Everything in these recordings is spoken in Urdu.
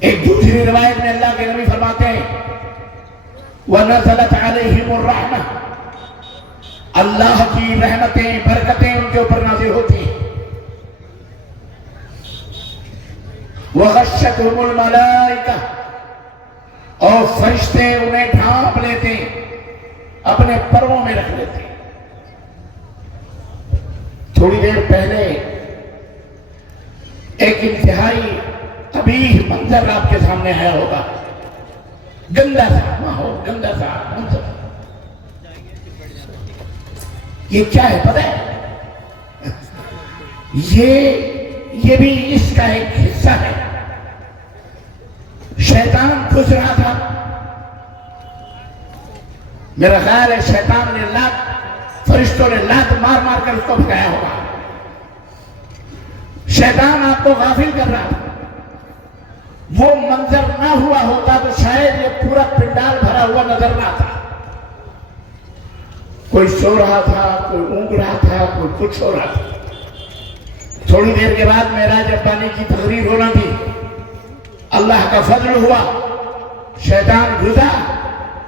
ایک دوسری روایت میں اللہ کے نبی فرماتے ہیں وَنَزَلَتْ عَلَيْهِمُ الرَّحْمَةُ، اللہ کی رحمتیں برکتیں ان کے اوپر نازل ہوتی ہیں. وَغَشَّتْهُمُ الْمَلَائِكَةُ، اور فرشتے انہیں ڈھانپ لیتے ہیں، اپنے پروں میں رکھ لیتے ہیں. تھوڑی دیر پہلے ایک انتہائی قبیح منظر آپ کے سامنے آیا ہوگا، گندا سا ماحول، گندا سا منظر. یہ کیا ہے پتہ ہے؟ یہ بھی اس کا ایک حصہ ہے. شیطان گھس رہا تھا، میرا خیال ہے شیطان نے فرشتوں نے لات مار مار کر اس کو بھگایا ہوگا. شیطان آپ کو غافل کر رہا تھا. وہ منظر نہ ہوا ہوتا تو شاید یہ پورا پنڈال بھرا ہوا نظر نہ آتا. کوئی سو رہا تھا، کوئی اونگ رہا تھا، کوئی کچھ ہو رہا تھا. تھوڑی دیر کے بعد معراج ربانی کی تقریر ہونا تھی. اللہ کا فضل ہوا، شیطان گھسا،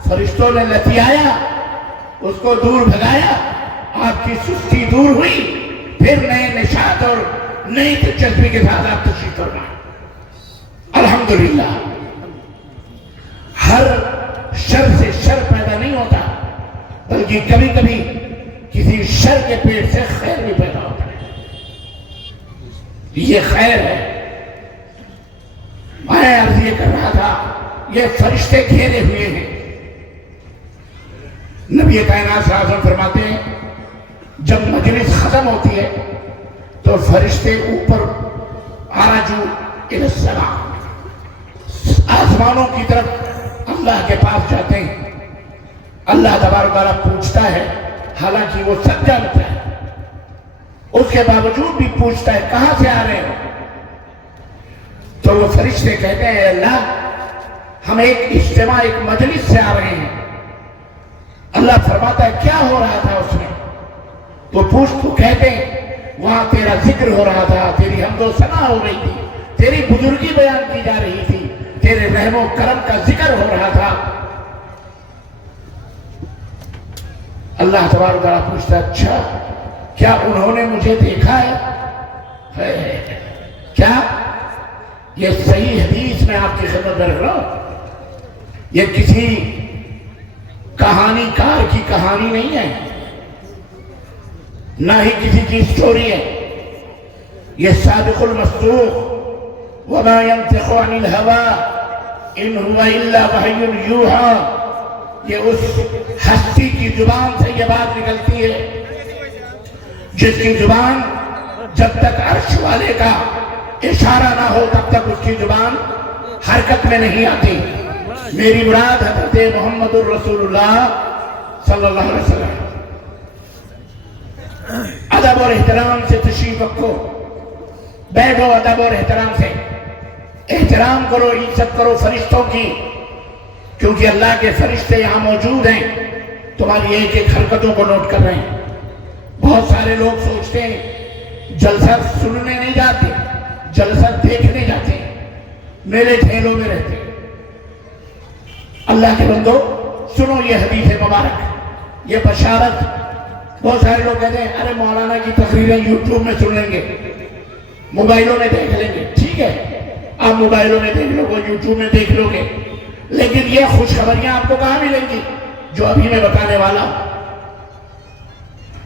فرشتوں نے لتیایا، اس کو دور بھگایا، آپ کی سستی دور ہوئی، پھر نئے نشاط اور نئی دلچسپی کے ساتھ آپ تشریف فرما. الحمدللہ. ہر شر سے شر پیدا نہیں ہوتا، بلکہ کبھی کبھی کسی شر کے پیٹ سے خیر بھی پیدا ہوتا ہے. یہ خیر ہے. میں عرض یہ کر رہا تھا، یہ فرشتے گھیرے ہوئے ہیں. نبی کائنات صلی اللہ علیہ وسلم فرماتے ہیں جب مجلس ختم ہوتی ہے تو فرشتے اوپر عرجوا الی السماء، آسمانوں کی طرف اللہ کے پاس جاتے ہیں. اللہ تبارک و تعالیٰ پوچھتا ہے، حالانکہ وہ سب جانتا ہے، اس کے باوجود بھی پوچھتا ہے کہاں سے آ رہے ہو؟ تو وہ فرشتے کہتے ہیں اللہ ہم ایک اجتماع، ایک مجلس سے آ رہے ہیں. اللہ فرماتا ہے کیا ہو رہا تھا اس میں؟ تو کہتے ہیں وہاں تیرا ذکر ہو رہا تھا، تیری حمد و ثنا ہو رہی تھی، تیری بزرگی بیان کی جا رہی تھی، تیرے رحم و کرم کا ذکر ہو رہا تھا. اللہ تبارک و تعالیٰ پوچھتا ہے اچھا کیا انہوں نے مجھے دیکھا ہے؟ کیا؟ یہ صحیح حدیث میں آپ کی خدمت میں رکھ رہا ہوں. یہ کسی کہانی کار کی کہانی نہیں ہے، نہ ہی کسی کی سٹوری ہے. یہ صادق المصدوق وما ينطق عن الهوى ان هو الا وحی یوحی، یہ اس ہستی کی زبان سے یہ بات نکلتی ہے جس کی زبان جب تک عرش والے کا اشارہ نہ ہو تب تک اس کی زبان حرکت میں نہیں آتی. میری مراد حضرت محمد الرسول اللہ صلی اللہ علیہ وسلم. ادب اور احترام سے تشریف رکھو، بیٹھو ادب اور احترام سے. احترام کرو، عزت کرو فرشتوں کی، کیونکہ اللہ کے فرشتے یہاں موجود ہیں، تمہاری ایک ایک حرکتوں کو نوٹ کر رہے ہیں. بہت سارے لوگ سوچتے ہیں جلسہ سننے نہیں جاتے، جلسہ دیکھنے جاتے ہیں، میرے ٹھیلوں میں رہتے ہیں. اللہ کے بندو سنو یہ حدیث مبارک، یہ بشارت. بہت سارے لوگ کہتے ہیں ارے مولانا کی تقریریں یوٹیوب میں سن لیں گے، موبائلوں میں دیکھ لیں گے. ٹھیک ہے، آپ موبائلوں میں دیکھ لو گے، یوٹیوب میں دیکھ لو گے، لیکن یہ خوشخبریاں آپ کو کہاں ملیں گی جو ابھی میں بتانے والا ہوں.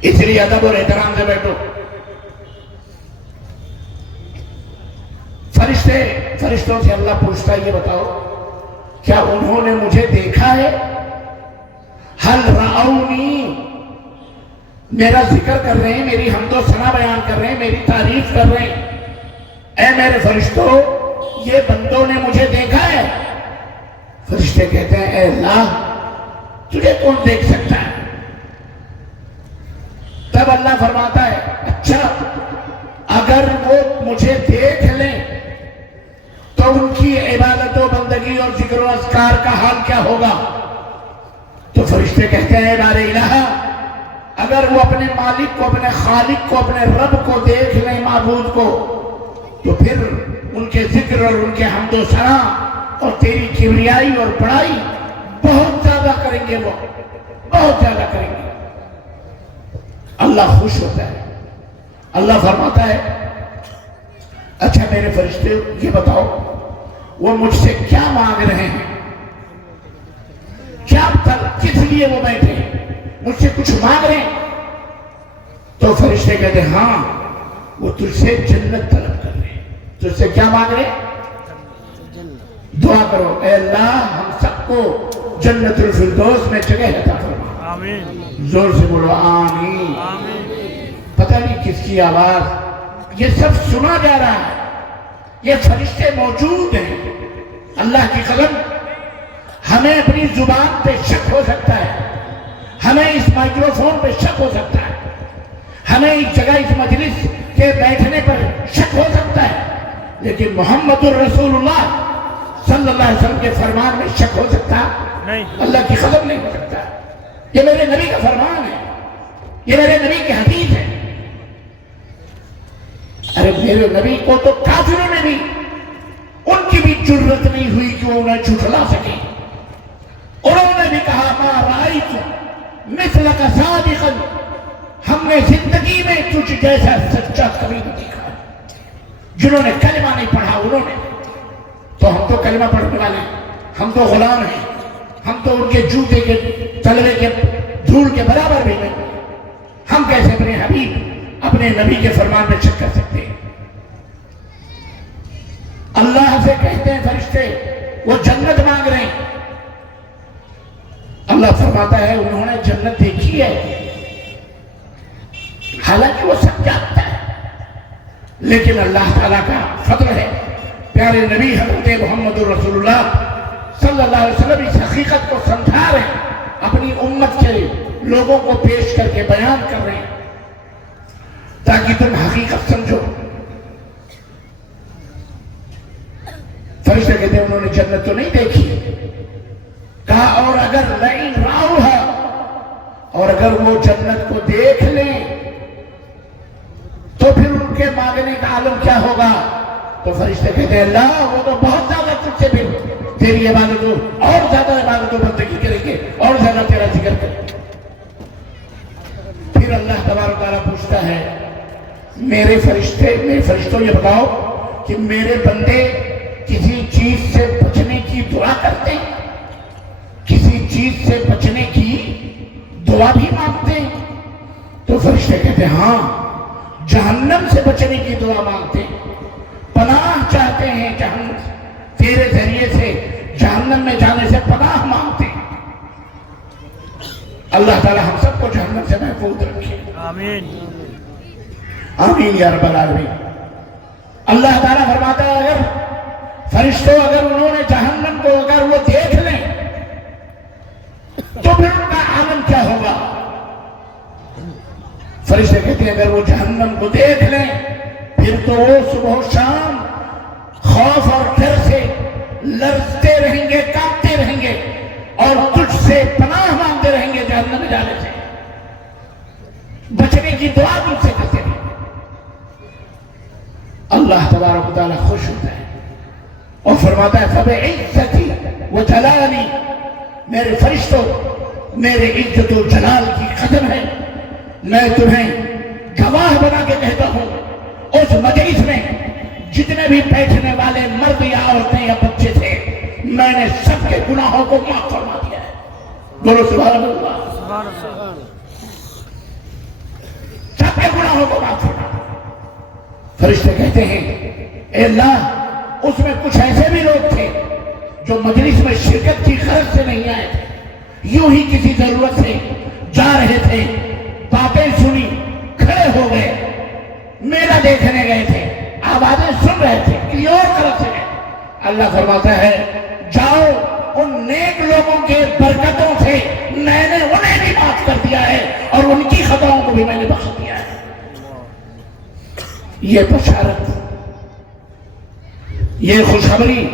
اس لیے ادب اور احترام سے بیٹھو. فرشتوں سے اللہ پوچھتا ہے یہ بتاؤ کیا انہوں نے مجھے دیکھا ہے؟ حل رأونی، میرا ذکر کر رہے ہیں، میری حمد و ثنا بیان کر رہے ہیں، میری تعریف کر رہے ہیں. اے میرے فرشتوں یہ بندوں نے مجھے دیکھا ہے؟ فرشتے کہتے ہیں اے اللہ تجھے کون دیکھ سکتا ہے؟ تب اللہ فرماتا ہے اچھا اگر وہ مجھے دیکھ لیں تو ان کی عبادت و بندگی اور ذکر و اذکار کا حال کیا ہوگا؟ تو فرشتے کہتے ہیں بارے الہ، اگر وہ اپنے مالک کو، اپنے خالق کو، اپنے رب کو دیکھ لیں، معبود کو، تو پھر ان کے ذکر اور ان کے حمد و ثنا اور تیری کبریائی اور بڑائی بہت زیادہ کریں گے، وہ بہت زیادہ کریں گے۔ اللہ خوش ہوتا ہے، اللہ فرماتا ہے اچھا میرے فرشتے یہ بتاؤ وہ مجھ سے کیا مانگ رہے ہیں، کیا کس لیے وہ بیٹھے ہیں، مجھ سے کچھ مانگ رہے ہیں؟ تو فرشتے کہتے ہیں ہاں وہ تجھ سے جنت طلب کر رہے ہیں۔ تجھ سے کیا مانگ رہے ہیں؟ دعا کرو اے اللہ ہم سب کو جنت الفردوس میں جگہ عطا فرما۔ آمین۔ زور سے بولو آمین۔ پتہ نہیں کس کی آواز، یہ سب سنا جا رہا ہے، یہ فرشتے موجود ہیں۔ اللہ کی قسم ہمیں اپنی زبان پہ شک ہو سکتا ہے، ہمیں اس مائکروفون پہ شک ہو سکتا ہے، ہمیں ایک جگہ اس مجلس کے بیٹھنے پر شک ہو سکتا ہے، لیکن محمد الرسول اللہ صلی اللہ علیہ وسلم کے فرمان میں شک ہو سکتا نہیں، اللہ کی قسم نہیں ہو سکتا۔ یہ میرے نبی کا فرمان ہے، یہ میرے نبی کی حدیث ہے۔ ارے میرے نبی کو تو کافروں نے بھی، ان کی بھی جرت نہیں ہوئی کہ وہ انہیں جھٹلا سکیں۔ انہوں نے بھی کہا ما رأیت مثلک صادقا، ہم نے زندگی میں تجھ جیسا سچا کبھی نہیں دیکھا۔ جنہوں نے کلمہ نہیں پڑھا انہوں نے، تو ہم تو کلمہ پڑھنے والے ہیں، ہم تو غلام ہیں، ہم تو ان کے جوتے کے تلوے کے دھول کے برابر بھی نہیں، ہم کیسے اپنے حبیب اپنے نبی کے فرمان میں شک کر سکتے ہیں؟ اللہ سے کہتے ہیں فرشتے وہ جنت مانگ رہے ہیں، اللہ فرماتا ہے انہوں نے جنت دیکھی ہے، حالانکہ وہ سب جانتا ہے، لیکن اللہ تعالیٰ کا فضل ہے، پیارے نبی حضرت محمد رسول اللہ صلی اللہ علیہ وسلم اس حقیقت کو سمجھا رہے ہیں، اپنی امت کے لوگوں کو پیش کر کے بیان کر رہے ہیں تاکہ تم حقیقت سمجھو۔ فرشتے کہتے ہیں انہوں نے جنت تو نہیں دیکھی، کہا اور اگر لئن رأوہا، اور اگر وہ جنت کو دیکھ لیں تو پھر ان کے مانگنے کا عالم کیا ہوگا؟ تو فرشتے کہتے ہیں اللہ وہ تو بہت زیادہ تجھ سے پھر تیری عبادتوں اور زیادہ عبادتوں بندگی کریں گے اور زیادہ تیرا ذکر کریں گے۔ پھر اللہ تبارک و تعالیٰ پوچھتا ہے میرے فرشتوں یہ بتاؤ کہ میرے بندے کسی چیز سے بچنے کی دعا کرتے ہیں، کسی چیز سے بچنے کی دعا بھی مانگتے ہیں؟ تو فرشتے کہتے ہیں ہاں جہنم سے بچنے کی دعا مانگتے ہیں، پناہ چاہتے ہیں جہنم سے، تیرے ذریعے سے جہنم میں جانے سے پناہ مانگتے ہیں۔ اللہ تعالی ہم سب کو جہنم سے محفوظ رکھے، آمین آمین یا رب العالمین۔ اللہ تعالیٰ فرماتا ہے اگر فرشتوں اگر انہوں نے جہنم کو اگر وہ دیکھ لیں تو پھر ان کا عالم کیا ہوگا؟ فرشتے کہتے ہیں اگر وہ جہنم کو دیکھ لیں پھر تو وہ صبح و شام خوف اور ڈر سے لرزتے رہیں گے، کانپتے رہیں گے اور تجھ سے پناہ مانگتے رہیں گے جہنم میں جانے سے، بچنے کی دعا تجھ سے کرتے رہیں گے۔ اللہ تبارک و تعالیٰ خوش ہوتا ہے اور فرماتا ہے فَبِعِزَّتِي وَجَلَالِي، میرے فرشتوں میرے عزت و جلال کی قدم ہے، میں تمہیں گواہ بنا کے کہتا ہوں اس مجلس میں جتنے بھی بیٹھنے والے مرد یا عورتیں یا بچے تھے میں نے سب کے گناہوں کو معاف فرما دیا ہے۔ بولو سبحان اللہ، سب کے گناہوں کو معاف فرما دیا۔ فرشتے کہتے ہیں اے اللہ اس میں کچھ ایسے بھی لوگ تھے جو مجلس میں شرکت کی غرض سے نہیں آئے تھے، یوں ہی کسی ضرورت سے جا رہے تھے، باتیں سنی کھڑے ہو گئے، میلہ دیکھنے گئے تھے، آوازیں سن رہے تھے، کسی اور طرف سے گئے۔ اللہ فرماتا ہے جاؤ ان نیک لوگوں کے برکتوں سے میں نے انہیں بھی معاف کر دیا ہے اور ان کی خطاؤں کو بھی میں نے بخش دیا ہے۔ یہ بشارت، یہ خوشخبری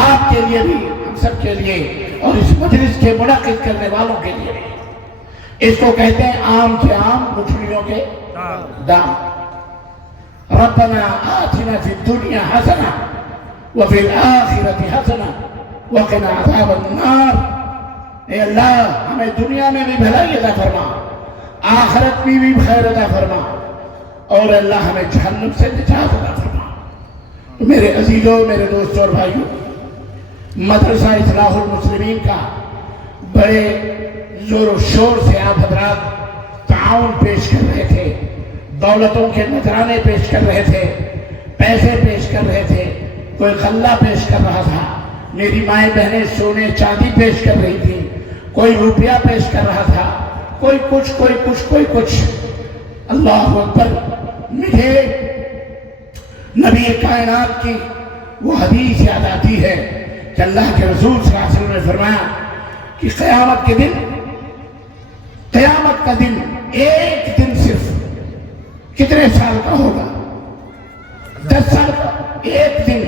آپ کے لیے بھی ہم سب کے لیے اور اس مجلس کے منعقد کرنے والوں کے لیے بھی۔ اس کو کہتے ہیں آم کے آم گٹھلیوں کے دام۔ ربنا آتنا فی الدنیا حسنہ وفی الآخرۃ حسنہ وقنا عذاب النار۔ اے اللہ ہمیں دنیا میں بھی بھلائی عطا فرما، آخرت میں بھی خیر عطا فرما، اور اللہ ہمیں جہنم سے نجات عطا فرما۔ میرے عزیزوں، میرے دوستوں اور بھائیوں، مدرسہ اصلاح المسلمین کا بڑے زور و شور سے آپ حضرات تعاون پیش کر رہے تھے، دولتوں کے نذرانے پیش کر رہے تھے، پیسے پیش کر رہے تھے، کوئی غلہ پیش کر رہا تھا، میری مائیں بہنیں سونے چاندی پیش کر رہی تھی، کوئی روپیہ پیش کر رہا تھا، کوئی کچھ کوئی کچھ کوئی کچھ۔ اللہ اکبر۔ مجھے نبی کائنات کی وہ حدیث یاد آتی ہے کہ اللہ کے رسول صلی اللہ علیہ وسلم نے فرمایا کہ قیامت کا دن ایک دن صرف کتنے سال کا ہوگا؟ 10 سال کا ایک دن،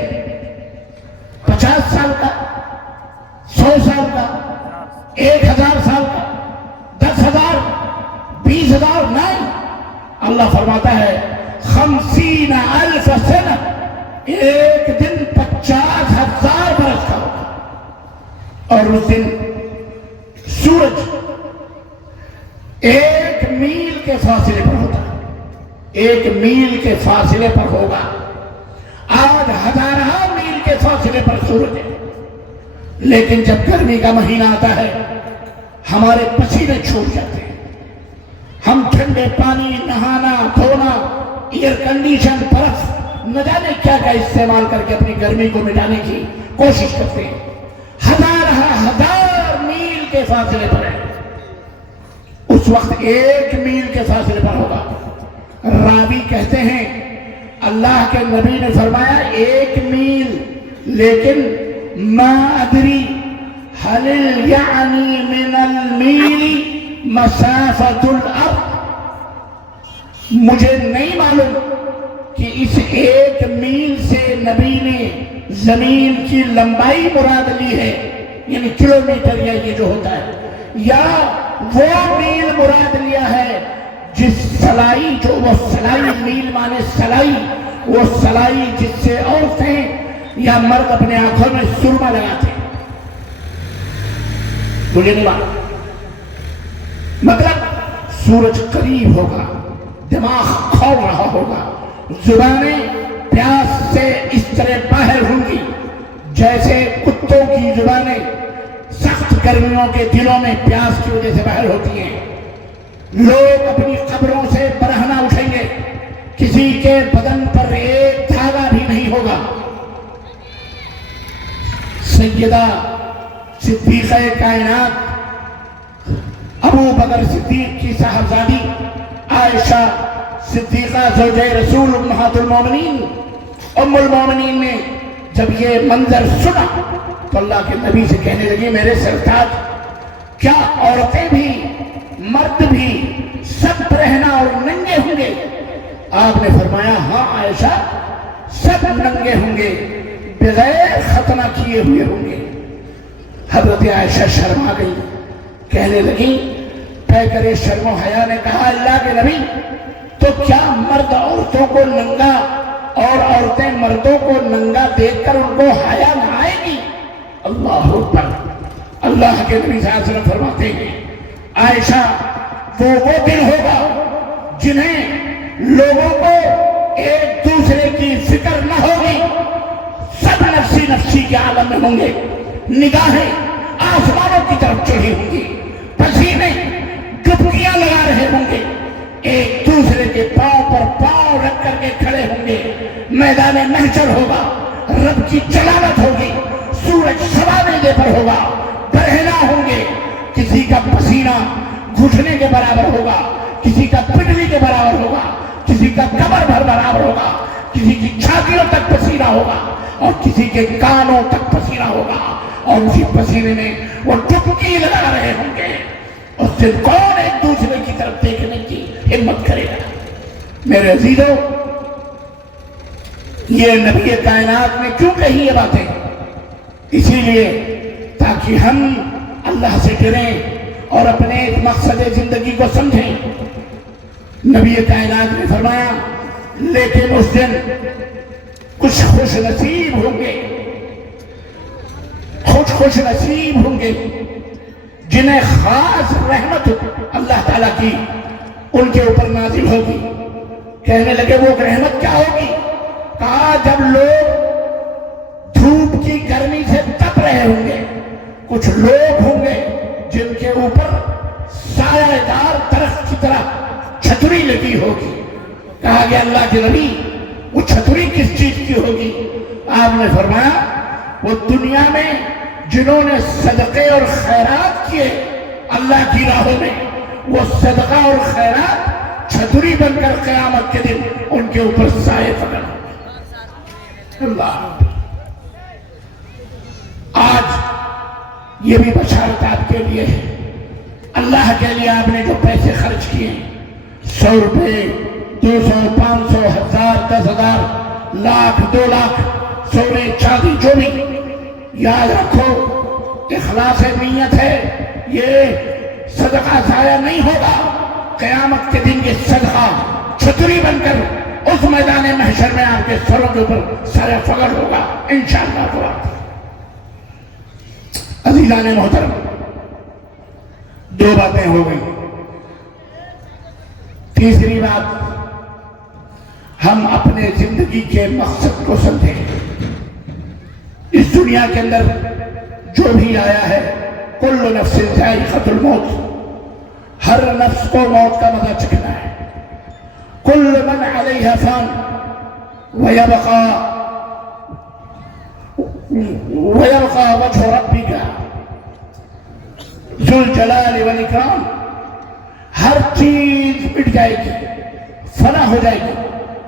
50 سال کا، 100 سال کا، 1000 سال کا، 10,000، 20,000 نہیں۔ اللہ فرماتا ہے 50,000 سنہ، ایک دن 50,000 برس کا ہوگا، اور اس دن سورج 1 میل کے فاصلے پر ہوتا ہے، 1 میل کے فاصلے پر ہوگا۔ آج 1000 میل کے فاصلے پر سورج ہے، لیکن جب گرمی کا مہینہ آتا ہے ہمارے پسینے چھوٹ جاتے ہیں، ہم ٹھنڈے پانی، نہانا دھونا، ایئر کنڈیشن، برف، نہ جانے کیا کیا استعمال کر کے اپنی گرمی کو مٹانے کی کوشش کرتے ہیں۔ 1000 میل کے فاصلے پر ہے، اس وقت 1 میل کے فاصلے پر ہوگا۔ راوی کہتے ہیں اللہ کے نبی نے فرمایا 1 میل، لیکن ما ادری حل یعنی من المیل مسافت الارض، مجھے نہیں معلوم کہ اس 1 میل سے نبی نے زمین کی لمبائی مراد لی ہے، یعنی کلومیٹر یا یہ جو ہوتا ہے، یا وہ میل مراد لیا ہے جس سلائی، جو وہ سلائی، میل مانے سلائی، وہ سلائی جس سے عورتیں یا مرد اپنے آنکھوں میں سرما لگاتے ہیں، مجھے نہیں معلوم۔ مطلب سورج قریب ہوگا، دماغ کھول رہا ہوگا، زبانیں پیاس سے اس طرح باہر ہوں گی جیسے کتوں کی زبانیں سخت گرمیوں کے دنوں میں پیاس کی وجہ سے باہر ہوتی ہیں۔ لوگ اپنی قبروں سے برہنہ اٹھیں گے، کسی کے بدن پر ایک دھاگا بھی نہیں ہوگا۔ سیدہ صدیقہ کائنات ابو بکر صدیق کی صاحبزادی عائشہ صدیقہ زوجہ رسول امہات المومنین ام المومنین نے جب یہ منظر سنا تو اللہ کے نبی سے کہنے لگی میرے سرتاج، کیا عورتیں بھی مرد بھی سب برہنہ اور ننگے ہوں گے؟ آپ نے فرمایا ہاں عائشہ، سب ننگے ہوں گے، بغیر ختنہ کیے ہوئے ہوں گے۔ حضرت عائشہ شرما گئی، کہنے لگی، پیکر شرم و حیا نے کہا اللہ کے نبی تو کیا مرد عورتوں کو ننگا اور عورتیں مردوں کو ننگا دیکھ کر ان کو حیا نہ آئے گی؟ اللہ اکبر۔ اللہ کے نبی صلی اللہ علیہ وسلم فرماتے ہیں عائشہ وہ دن ہوگا جنہیں لوگوں کو ایک دوسرے کی فکر نہ ہوگی، سب نفسی نفسی کے عالم میں ہوں گے، نگاہیں آسمانوں کی طرف چڑھی ہوں گی، پسینے ڈبکیاں لگا رہے ہوں گے، ایک دوسرے کے پاؤں پر پاؤں رکھ کر کے کھڑے ہوں گے، میدان محشر ہوگا، رب کی جلالت ہوگی، سورج سوا دینے پر ہوگا، برہنہ ہوں گے، کسی کا پسینہ گھٹنے کے برابر ہوگا، کسی کا پنڈلی کے برابر ہوگا، کسی کا کمر بھر برابر ہوگا، کسی کی چھاتیوں تک پسینہ ہوگا اور کسی کے کانوں تک پسینہ ہوگا، اور اسی پسینے میں وہ ڈبکی لگا رہے ہوں گے۔ اس دن کون ایک دوسرے کی طرف دیکھنے کی ہمت کرے گا؟ میرے عزیزوں، یہ نبی کائنات نے کیوں کہی یہ باتیں؟ اسی لیے تاکہ ہم اللہ سے ڈریں اور اپنے مقصد زندگی کو سمجھیں۔ نبی کائنات نے فرمایا لیکن اس دن کچھ خوش نصیب ہوں گے، خوش نصیب ہوں گے جنہیں خاص رحمت اللہ تعالیٰ کی ان کے اوپر نازل ہوگی۔ کہنے لگے وہ رحمت کیا ہوگی؟ کہا جب لوگ دھوپ کی گرمی سے تپ رہے ہوں گے، کچھ لوگ ہوں گے جن کے اوپر سایہ دار درخت کی طرح چھتری لگی ہوگی۔ کہا گیا اللہ کے نبی وہ چھتری کس چیز کی ہوگی؟ آپ نے فرمایا وہ دنیا میں جنہوں نے صدقے اور خیرات کیے اللہ کی راہوں میں، وہ صدقہ اور خیرات چھتری بن کر قیامت کے دن ان کے اوپر سائے فکر ہوگا۔ اللہ آج یہ بھی بشارت آپ کے لیے ہے، اللہ کے لیے آپ نے جو پیسے خرچ کیے، 100 روپے، 200، 500، 1000، 10,000، لاکھ، 2 لاکھ، سونے چاندی جو بھی، یاد رکھو اخلاص نیت ہے، یہ صدقہ ضائع نہیں ہوگا۔ قیامت کے دن یہ صدقہ چھتری بن کر اس میدان محشر میں آپ کے سروں کے اوپر سایہ فخر ہوگا انشاءاللہ تعالی۔ عزیزان محترم، 2 باتیں ہو گئی۔ تیسری بات، ہم اپنے زندگی کے مقصد کو سمجھیں۔ اس دنیا کے اندر جو بھی آیا ہے، کل نفس ذائقۃ الموت، ہر نفس کو موت کا مزہ چکھنا ہے۔ کل من علیہا فان ویبقى وجہ ربک ذو الجلال والاکرام، ہر چیز مٹ جائے گی، فنا ہو جائے گی،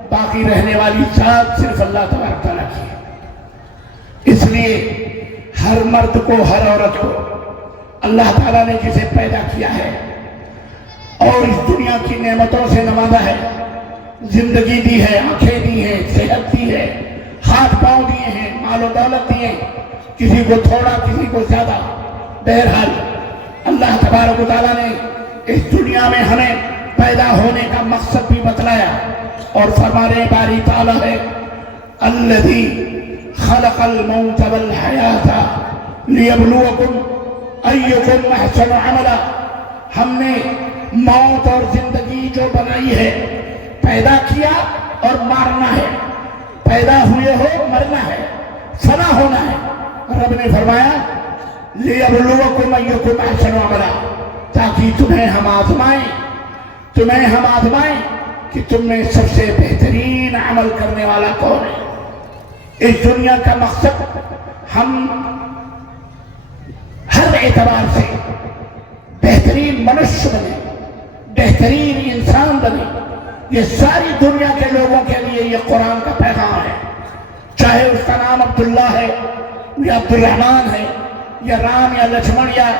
باقی رہنے والی ذات صرف اللہ تبارک تعالیٰ کی ہے۔ اس لیے ہر مرد کو، ہر عورت کو اللہ تعالیٰ نے جسے پیدا کیا ہے اور اس دنیا کی نعمتوں سے نوازا ہے، زندگی دی ہے، آنکھیں دی ہیں، صحت دی ہے، ہاتھ پاؤں دیے ہیں، مال و دولت دیے ہیں، کسی کو تھوڑا کسی کو زیادہ، بہرحال اللہ تبارک و تعالیٰ نے اس دنیا میں ہمیں پیدا ہونے کا مقصد بھی بتلایا اور فرمانے باری تعالیٰ ہے الذی خلق الموت والحیات لیبلوکم ایکم احسن عملا، ہم نے موت اور زندگی جو بنائی ہے، پیدا کیا اور مارنا ہے، پیدا ہوئے ہو مرنا ہے، فنا ہونا ہے۔ رب نے فرمایا لیبلوکم ایکم احسن عملا، تاکہ تمہیں ہم آزمائیں کہ تم میں سب سے بہترین عمل کرنے والا کون ہے۔ اس دنیا کا مقصد ہم ہر اعتبار سے بہترین منشیہ بنے، بہترین انسان بنے۔ یہ ساری دنیا کے لوگوں کے لیے یہ قرآن کا پیغام ہے، چاہے اس کا نام عبداللہ ہے یا عبد الرحمن ہے یا رام یا لکشمن یا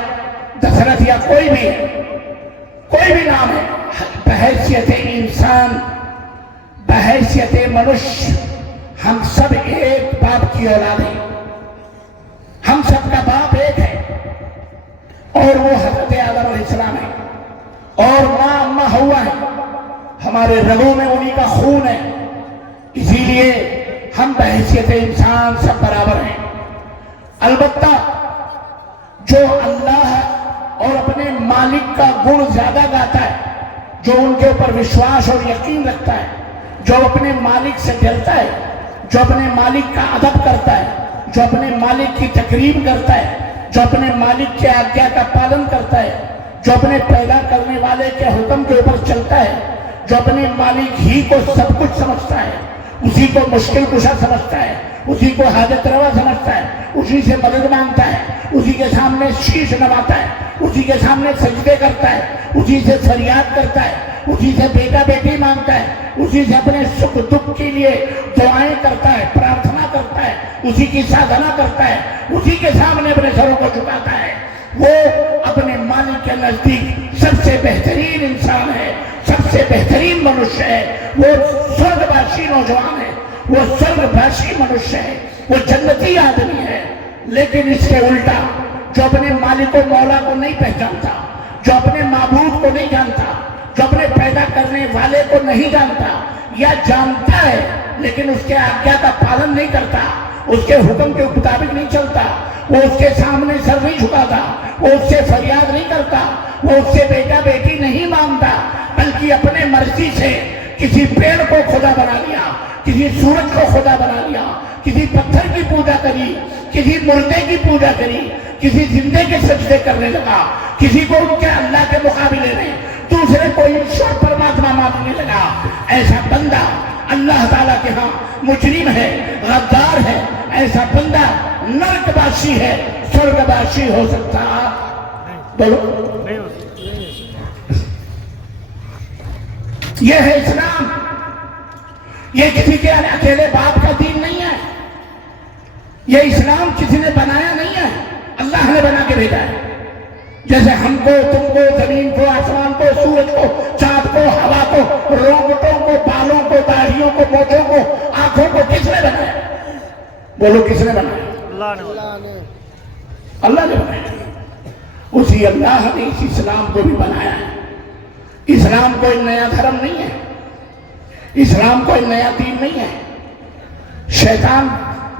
دشرتھ یا کوئی بھی ہے، کوئی بھی نام ہے، بحیثیت انسان، بحیثیت منشیہ ہم سب ایک باپ کی اولاد ہیں، ہم سب کا باپ ایک ہے اور وہ حضرت آدم علیہ السلام ہے اور ماں اماں حوا ہے، ہمارے رگوں میں انہی کا خون ہے، اسی لیے ہم بحیثیت انسان سب برابر ہیں۔ البتہ جو اللہ اور اپنے مالک کا گن زیادہ گاتا ہے، جو ان کے اوپر وشواس اور یقین رکھتا ہے، جو اپنے مالک سے ڈرتا ہے، جو اپنے مالک کا ادب کرتا ہے، جو اپنے مالک کی تکریم کرتا ہے، جو اپنے مالک کے آگیا کا پالن کرتا ہے، جو اپنے پیدا کرنے والے کے حکم کے اوپر چلتا ہے، جو اپنے مالک ہی کو سب کچھ سمجھتا ہے، اسی کو مشکل کشا سمجھتا ہے، اسی کو حاجت روا سمجھتا ہے، اسی سے مدد مانگتا ہے، اسی کے سامنے شیش نواتا ہے، اسی کے سامنے سجدے کرتا ہے، اسی سے فریاد کرتا ہے، اسی سے بیٹا بیٹی مانگتا ہے، اسی سے اپنے سکھ دکھ کے لیے دعائیں کرتا ہے، پرارتھنا کرتا ہے، اسی کی سادھنا کرتا ہے، اسی کے سامنے اپنے سروں کو جھکاتا ہے۔ وہ اپنے مالک کے نزدیک سب سے بہترین انسان ہے، سب سے بہترین منشیہ ہے، وہ سورگباشی نوجوان ہے، وہ سورگباشی منشیہ ہے، وہ جنتی آدمی ہے۔ لیکن اس کے الٹا جو اپنے مالک و مولا کو نہیں پہچانتا، جو اپنے معبود کو نہیں جانتا، جو اپنے پیدا کرنے والے کو نہیں جانتا، یا جانتا ہے لیکن اس کے آگیا کا پالن نہیں کرتا، اس کے حکم کے مطابق نہیں چلتا، وہ اس کے سامنے سر نہیں جھکاتا، وہ اس سے فریاد نہیں کرتا، وہ اس سے بیٹا بیٹی نہیں مانگتا، بلکہ اپنے مرضی سے کسی پیڑ کو خدا بنا لیا، کسی سورج کو خدا بنا لیا، کسی پتھر کی پوجا کری، کسی مردے کی پوجا کری، کسی زندے کے سجدے کرنے لگا، کسی کو ان کے اللہ کے مقابلے میں دوسرے کو ایشور پرماتما ماننے لگا۔ ایسا بندہ اللہ تعالیٰ کے ہاں مجرم ہے، غدار ہے، ایسا بندہ نرکباشی ہے، سورگباشی ہو سکتا؟ بولو، یہ ہے اسلام۔ یہ کسی کے اکیلے باپ کا دین نہیں ہے، یہ اسلام کسی نے بنایا نہیں ہے، اللہ نے بنا کے بھیجا ہے۔ جیسے ہم کو، تم کو، زمین کو، آسمان کو، سورج کو، چاند کو، ہوا کو، روبوٹوں کو، بالوں کو، داڑھیوں کو، مونچھوں کو، آنکھوں کو کس نے بنایا؟ بولو کس نے بنایا؟ اللہ نے بنایا۔ اسی اللہ نے اس اسلام کو بھی بنایا ہے۔ اسلام کوئی نیا دھرم نہیں ہے، اسلام کوئی نیا دین نہیں ہے۔ شیطان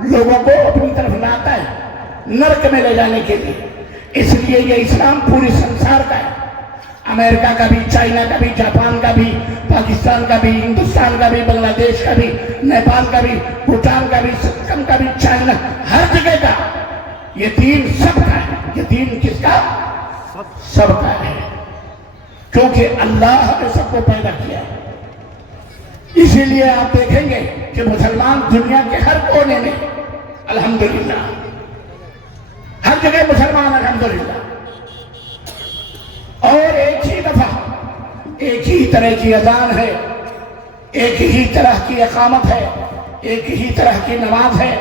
لوگوں کو اپنی طرف لاتا ہے نرک میں لے جانے کے لیے، اس لیے یہ اسلام پوری سنسار کا ہے، امریکہ کا بھی، چائنا کا بھی، جاپان کا بھی، پاکستان کا بھی، ہندوستان کا بھی، بنگلہ دیش کا بھی، نیپال کا بھی، بھوٹان کا بھی، سکم کا بھی، چائنا، ہر جگہ کا یہ دین سب کا ہے۔ یہ دین کس کا؟ سب کا ہے، کیونکہ اللہ نے سب کو پیدا کیا ہے۔ اسی لیے آپ دیکھیں گے کہ مسلمان دنیا کے ہر کونے میں الحمدللہ، ہر جگہ مسلمان الحمدللہ، اور ایک ہی دفعہ ایک ہی طرح کی اذان ہے، ایک ہی طرح کی اقامت ہے، ایک ہی طرح کی نماز ہے،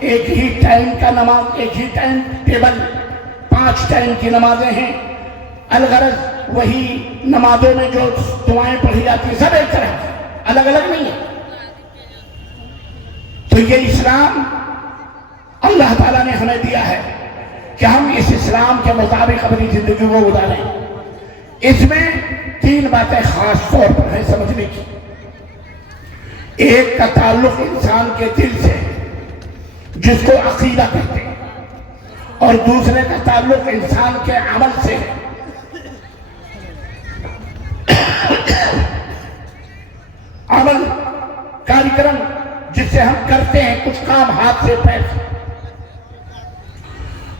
ایک ہی ٹائم کا نماز، ایک ہی ٹائم ٹیبل، 5 ٹائم کی نمازیں ہیں۔ الغرض وہی نمازوں میں جو دعائیں پڑھی جاتی ہیں سب ایک طرح کی، الگ الگ نہیں ہے۔ تو یہ اسلام اللہ تعالیٰ نے ہمیں دیا ہے کہ ہم اس اسلام کے مطابق اپنی زندگی کو گزاریں۔ اس میں 3 باتیں خاص طور پر ہیں سمجھنے کی۔ ایک کا تعلق انسان کے دل سے جس کو عقیدہ کہتے ہیں، اور دوسرے کا تعلق انسان کے عمل سے ہے۔ عمل، کاریکرم جس سے ہم کرتے ہیں کچھ کام ہاتھ سے پیر سے،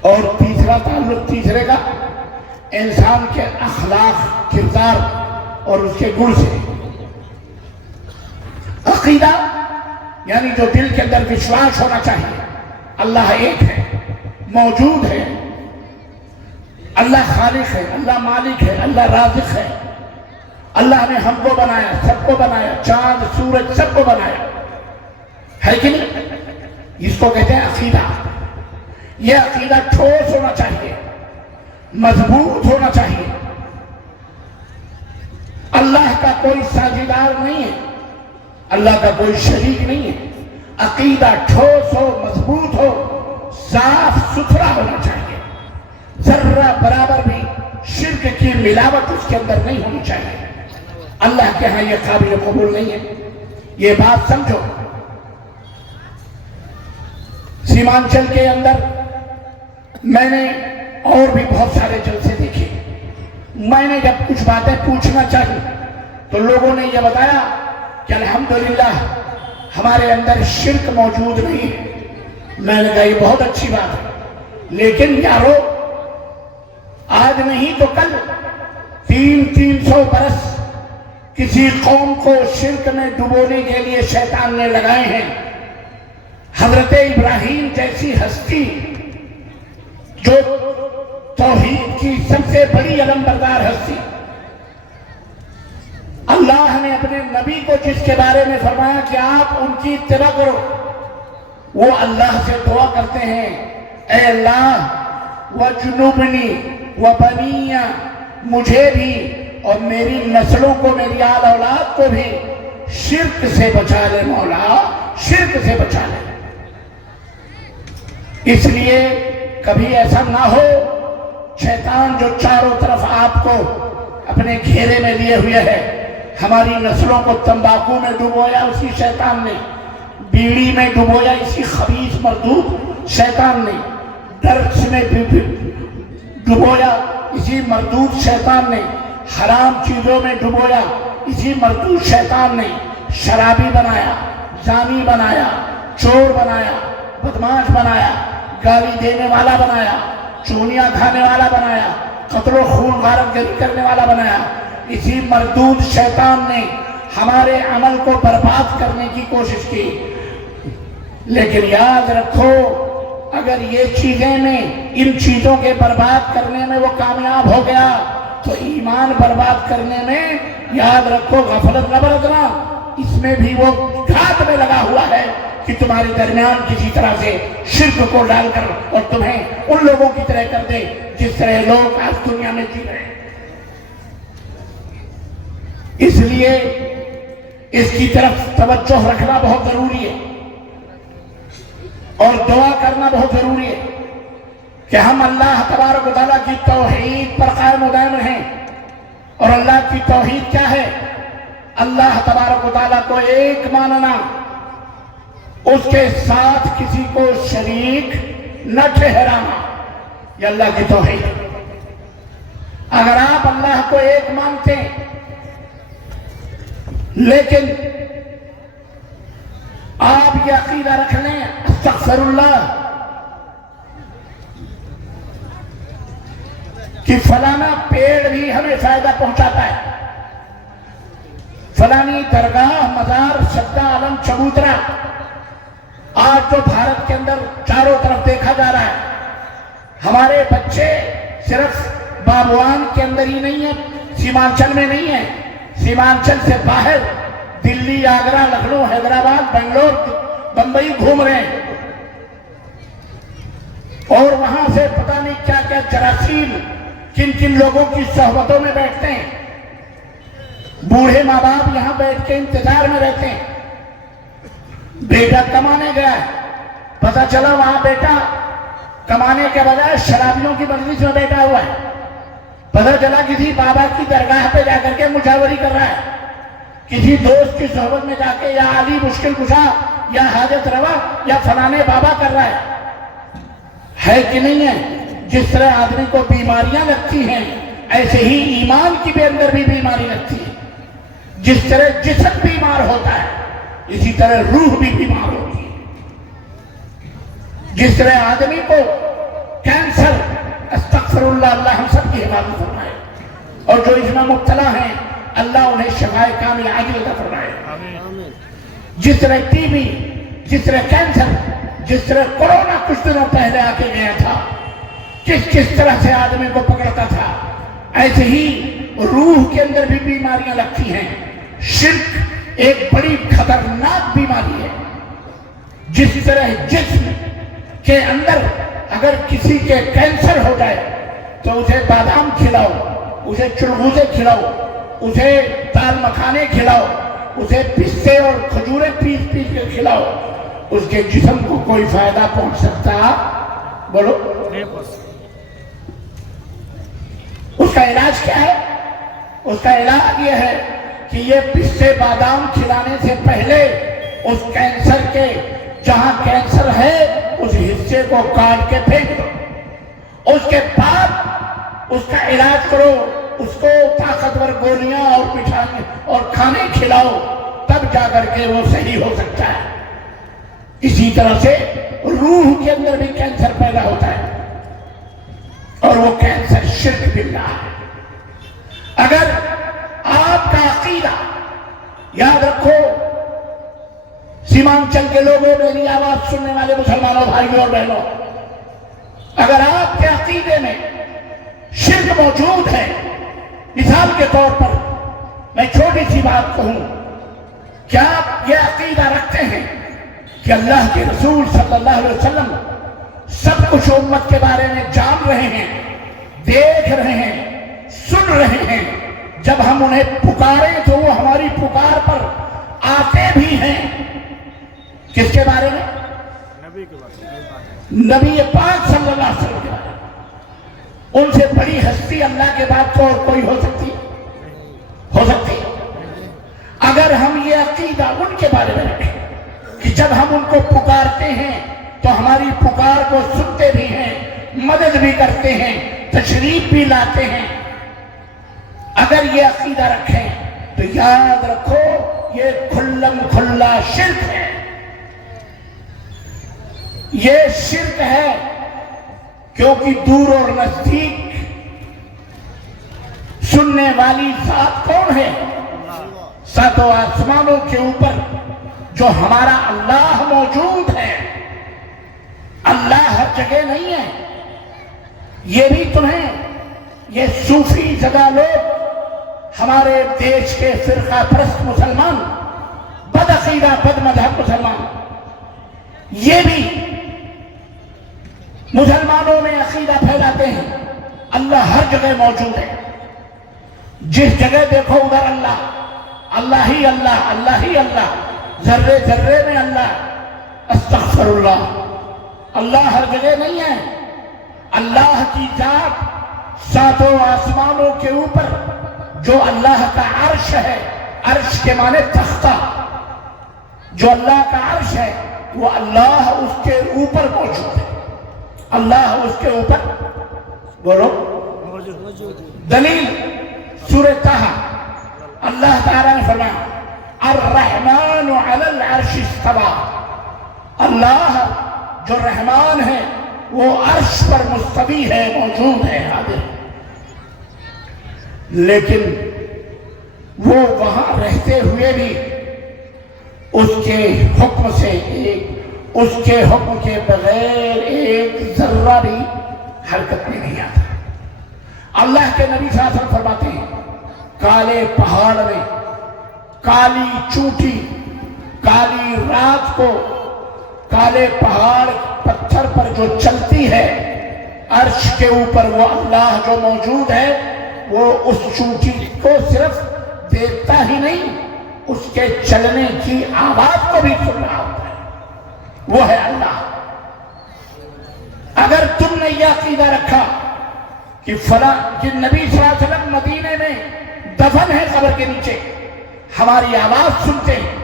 اور تیسرا تعلق تیسرے کا انسان کے اخلاق، کردار اور اس کے گن سے۔ عقیدہ یعنی جو دل کے اندر وشواس ہونا چاہیے، اللہ ایک ہے، موجود ہے، اللہ خالق ہے، اللہ مالک ہے، اللہ رازق ہے، اللہ نے ہم کو بنایا، سب کو بنایا، چاند سورج سب کو بنایا ہے کہ نہیں؟ اس کو کہتے ہیں عقیدہ۔ یہ عقیدہ ٹھوس ہونا چاہیے، مضبوط ہونا چاہیے۔ اللہ کا کوئی ساجیدار نہیں ہے، اللہ کا کوئی شریک نہیں ہے۔ عقیدہ ٹھوس ہو، مضبوط ہو، صاف ستھرا ہونا چاہیے، ذرہ برابر بھی شرک کی ملاوٹ اس کے اندر نہیں ہونی چاہیے۔ اللہ کے ہاں یہ قابل قبول نہیں ہے، یہ بات سمجھو۔ سیمانچل کے اندر میں نے اور بھی بہت سارے جلسے دیکھے۔ میں نے جب کچھ باتیں پوچھنا چاہی تو لوگوں نے یہ بتایا کہ الحمدللہ ہمارے اندر شرک موجود نہیں ہے۔ میں نے کہا یہ بہت اچھی بات ہے، لیکن یارو آج نہیں تو کل 300 برس کسی قوم کو شرک میں ڈبونے کے لیے شیطان نے لگائے ہیں۔ حضرت ابراہیم جیسی ہستی جو توحید کی سب سے بڑی علمبردار ہستی، اللہ نے اپنے نبی کو جس کے بارے میں فرمایا کہ آپ ان کی اتباع کرو، وہ اللہ سے دعا کرتے ہیں، اے اللہ وجنبنی وبنی، مجھے بھی اور میری نسلوں کو، میری آل اولاد کو بھی شرک سے بچا لے مولا، شرک سے بچا لے۔ اس لیے کبھی ایسا نہ ہو شیطان جو چاروں طرف آپ کو اپنے گھیرے میں لیے ہوئے ہے، ہماری نسلوں کو تمباکو میں ڈبویا اسی شیطان نے، بیڑی میں ڈبویا اسی خبیث مردود شیطان نے، ڈرگس میں ڈبویا اسی مردود شیطان نے، حرام چیزوں میں ڈبویا اسی مردود شیطان نے، شرابی بنایا، زانی بنایا، چور بنایا، بدماش بنایا، گالی دینے والا بنایا، چونیاں کھانے والا بنایا، قتل و خون غارت گری کرنے والا بنایا۔ اسی مردود شیطان نے ہمارے عمل کو برباد کرنے کی کوشش کی۔ لیکن یاد رکھو، اگر یہ چیزیں میں ان چیزوں کے برباد کرنے میں وہ کامیاب ہو گیا تو ایمان برباد کرنے میں یاد رکھو غفلت نہ برتنا، اس میں بھی وہ گھات میں لگا ہوا ہے کہ تمہارے درمیان کسی طرح سے شرک کو ڈال کر اور تمہیں ان لوگوں کی طرح کر دے جس طرح لوگ آج دنیا میں جی رہے ہیں۔ اس لیے اس کی طرف توجہ رکھنا بہت ضروری ہے اور دعا کرنا بہت ضروری ہے کہ ہم اللہ تبارک و تعالیٰ کی توحید پر قائم و دائم رہیں۔ اور اللہ کی توحید کیا ہے؟ اللہ تبارک و تعالیٰ کو ایک ماننا، اس کے ساتھ کسی کو شریک نہ ٹھہرانا، یہ اللہ کی توحید ہے۔ اگر آپ اللہ کو ایک مانتے ہیں لیکن آپ یہ عقیدہ رکھ لیں استغفر اللہ کہ فلانا پیڑ بھی ہمیں فائدہ پہنچاتا ہے، فلانی درگاہ، مزار، سجدہ، علم، چبوترا آج جو بھارت کے اندر چاروں طرف دیکھا جا رہا ہے، ہمارے بچے صرف بابوان کے اندر ہی نہیں ہیں، سیمانچل میں نہیں ہیں، سیمانچل سے باہر دلی، آگرہ، لکھنؤ، حیدرآباد، بنگلور، بمبئی گھوم رہے ہیں اور وہاں سے پتہ نہیں کیا کیا جراثیم کن کن لوگوں کی صحبتوں میں بیٹھتے ہیں۔ بوڑھے ماں باپ یہاں بیٹھ کے انتظار میں رہتے ہیں، بیٹا کمانے گیا ہے، پتہ چلا وہاں بیٹا کمانے کے بجائے شرابیوں کی مجلس میں بیٹھا ہوا ہے، پتہ چلا کسی بابا کی درگاہ پہ جا کر کے مشاوری کر رہا ہے، کسی دوست کی صحبت میں جا کے یا علی مشکل کشا یا حاجت روا یا فلانے بابا کر رہا ہے کہ نہیں ہے؟ جس طرح آدمی کو بیماریاں لگتی ہیں ایسے ہی ایمان کی بھی اندر بھی بیماری لگتی ہے۔ جس طرح جسم بیمار ہوتا ہے اسی طرح روح بھی بیمار ہوتی ہے۔ جس طرح آدمی کو کینسر، استغفر اللہ، اللہ ہم سب کی حفاظت فرمائے، اور جو اس میں مبتلا ہیں اللہ انہیں شفائے کامل عاجل عطا فرمائے۔ جس طرح ٹی بی، جس طرح کینسر، جس طرح کورونا کچھ دنوں پہلے آ کے گیا تھا، کس طرح سے آدمی کو پکڑتا تھا، ایسے ہی روح کے اندر بھی بیماریاں لگتی ہیں۔ شرک ایک بڑی خطرناک بیماری ہے۔ جس طرح جسم کے اندر اگر کسی کے کینسر ہو جائے تو اسے بادام کھلاؤ، اسے چلغوزے کھلاؤ، اسے دال مکھانے کھلاؤ، اسے پستے اور کھجوریں پیس پیس کے کھلاؤ، اس کے جسم کو کوئی فائدہ پہنچ سکتا؟ بولو۔ اس کا علاج کیا ہے؟ اس کا علاج یہ ہے کہ یہ پستے بادام کھلانے سے پہلے اس کینسر کے جہاں کینسر ہے اس حصے کو کاٹ کے پھینک دو، اس کے بعد اس کا علاج کرو، اس کو طاقتور گولیاں اور مٹھائی اور کھانے کھلاؤ، تب جا کر کے وہ صحیح ہو سکتا ہے۔ اسی طرح سے روح کے اندر بھی کینسر پیدا ہوتا ہے اور وہ کینسر شرک باللہ ہے۔ اگر آپ کا عقیدہ، یاد رکھو سیمانچل کے لوگوں، میری آواز سننے والے مسلمانوں بھائیوں اور بہنوں، اگر آپ کے عقیدے میں شرک موجود ہے، مثال کے طور پر میں چھوٹی سی بات کہوں، کیا آپ یہ عقیدہ رکھتے ہیں کہ اللہ کے رسول صلی اللہ علیہ وسلم سب کچھ امت کے بارے میں جان رہے ہیں، دیکھ رہے ہیں، سن رہے ہیں، جب ہم انہیں پکاریں تو وہ ہماری پکار پر آتے بھی ہیں؟ کس کے بارے میں؟ نبی پاک صلی اللہ علیہ وسلم کے بارے میں۔ ان سے بڑی ہستی اللہ کے بعد تو اور کوئی ہو سکتی؟ یہ عقیدہ ان کے بارے میں رکھیں کہ جب ہم ان کو پکارتے ہیں تو ہماری پکار کو سنتے بھی ہیں، مدد بھی کرتے ہیں، تشریف بھی لاتے ہیں۔ اگر یہ عقیدہ رکھیں تو یاد رکھو یہ کھلم کھلا شرک ہے، یہ شرک ہے، کیونکہ دور اور نزدیک سننے والی ذات کون ہے؟ ساتوں آسمانوں کے اوپر جو ہمارا اللہ موجود ہے۔ اللہ ہر جگہ نہیں ہے۔ یہ بھی تمہیں یہ صوفی زدہ لوگ، ہمارے دیش کے فرقہ پرست مسلمان، بد عقیدہ بد مذہب مسلمان، یہ بھی مسلمانوں میں عقیدہ پھیلاتے ہیں اللہ ہر جگہ موجود ہے، جس جگہ دیکھو ادھر اللہ، اللہ ہی اللہ، اللہ ہی اللہ، ذرے ذرے میں اللہ۔ استغفر اللہ، اللہ ہر جگہ نہیں ہے۔ اللہ کی ذات ساتوں آسمانوں کے اوپر جو اللہ کا عرش ہے، عرش کے معنی تختہ، جو اللہ کا عرش ہے وہ اللہ اس کے اوپر موجود ہے، اللہ اس کے اوپر، بولو دلیل سورہ طٰہٰ، اللہ تعالیٰ نے فرمایا الرحمن علی العرش استویٰ، اللہ جو رحمان ہے وہ عرش پر مستوی ہے، موجود ہے، حاضر ہے۔ لیکن وہ وہاں رہتے ہوئے بھی اس کے حکم سے اس کے حکم کے بغیر ایک ذرہ بھی حرکت میں نہیں آتا۔ اللہ کے نبی صلی اللہ علیہ وسلم فرماتے ہیں کالے پہاڑ میں کالی چونٹی کالی رات کو کالے پہاڑ پتھر پر جو چلتی ہے، عرش کے اوپر وہ اللہ جو موجود ہے وہ اس چونٹی کو صرف دیکھتا ہی نہیں، اس کے چلنے کی آواز کو بھی سن رہا ہوتا ہے، وہ ہے اللہ۔ اگر تم نے یہ عقیدہ رکھا کہ فلاں کہ نبی صلی اللہ علیہ وسلم مدینے میں دفن ہے قبر کے نیچے، ہماری آواز سنتے ہیں،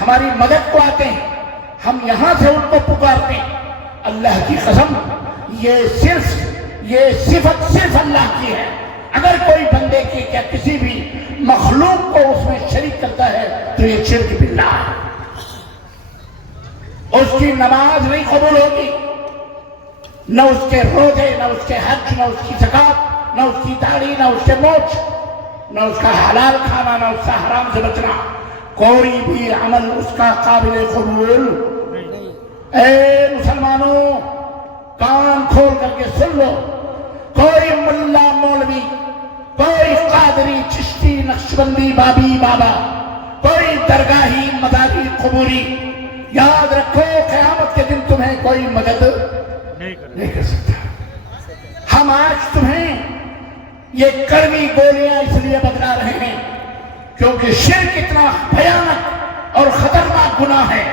ہماری مدد کو آتے ہیں، ہم یہاں سے ان کو پکارتے ہیں، اللہ کی قسم یہ صفت صرف اللہ کی ہے۔ اگر کوئی بندے کی یا کسی بھی مخلوق کو اس میں شریک کرتا ہے تو یہ شرک باللہ ہے، اس کی نماز نہیں قبول ہوگی، نہ اس کے روزے، نہ اس کے حج، نہ اس کی زکات، نہ اس کی داڑھی، نہ اس کے موچ، نہ اس کا حلال کھانا، نہ اس کا حرام سے بچنا، کوئی بھی عمل اس کا قابل قبول۔ اے مسلمانوں کان کھول کر کے سن لو، کوئی ملا مولوی، کوئی قادری چشتی نقشبندی بابی بابا، کوئی درگاہی مداری قبوری، یاد رکھو قیامت کے دن تمہیں کوئی مدد نہیں کر سکتا۔ ہم آج تمہیں یہ کڑوی گولیاں اس لیے بدلا رہے ہیں کیونکہ شرک اتنا بھیانک اور خطرناک گناہ ہے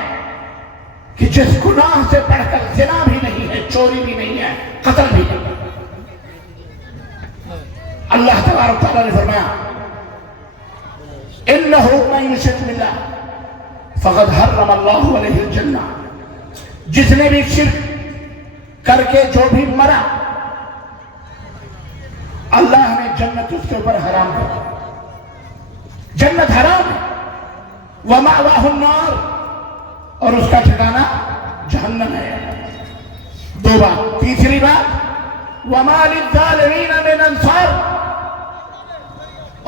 کہ جس گناہ سے بڑھ کر زنا بھی نہیں ہے، چوری بھی نہیں ہے، قتل بھی نہیں ہے۔ اللہ تبارک تعالیٰ نے فرمایا اِنَّهُ مَن يُشْرِكْ بِاللَّهِ فَقَدْ حَرَّمَ اللَّهُ عَلَيْهِ الْجَنَّةَ، جس نے بھی شرک کر کے جو بھی مرا اللہ نے جنت اس کے اوپر حرام کر دی، جنت حرام ہے، وَمَأْوَاهُ النَّارُ، اور اس کا ٹھکانہ جہنم ہے۔ دو بات۔ تیسری بات وَمَا لِلظَّالِمِينَ مِنْ أَنصَارٍ،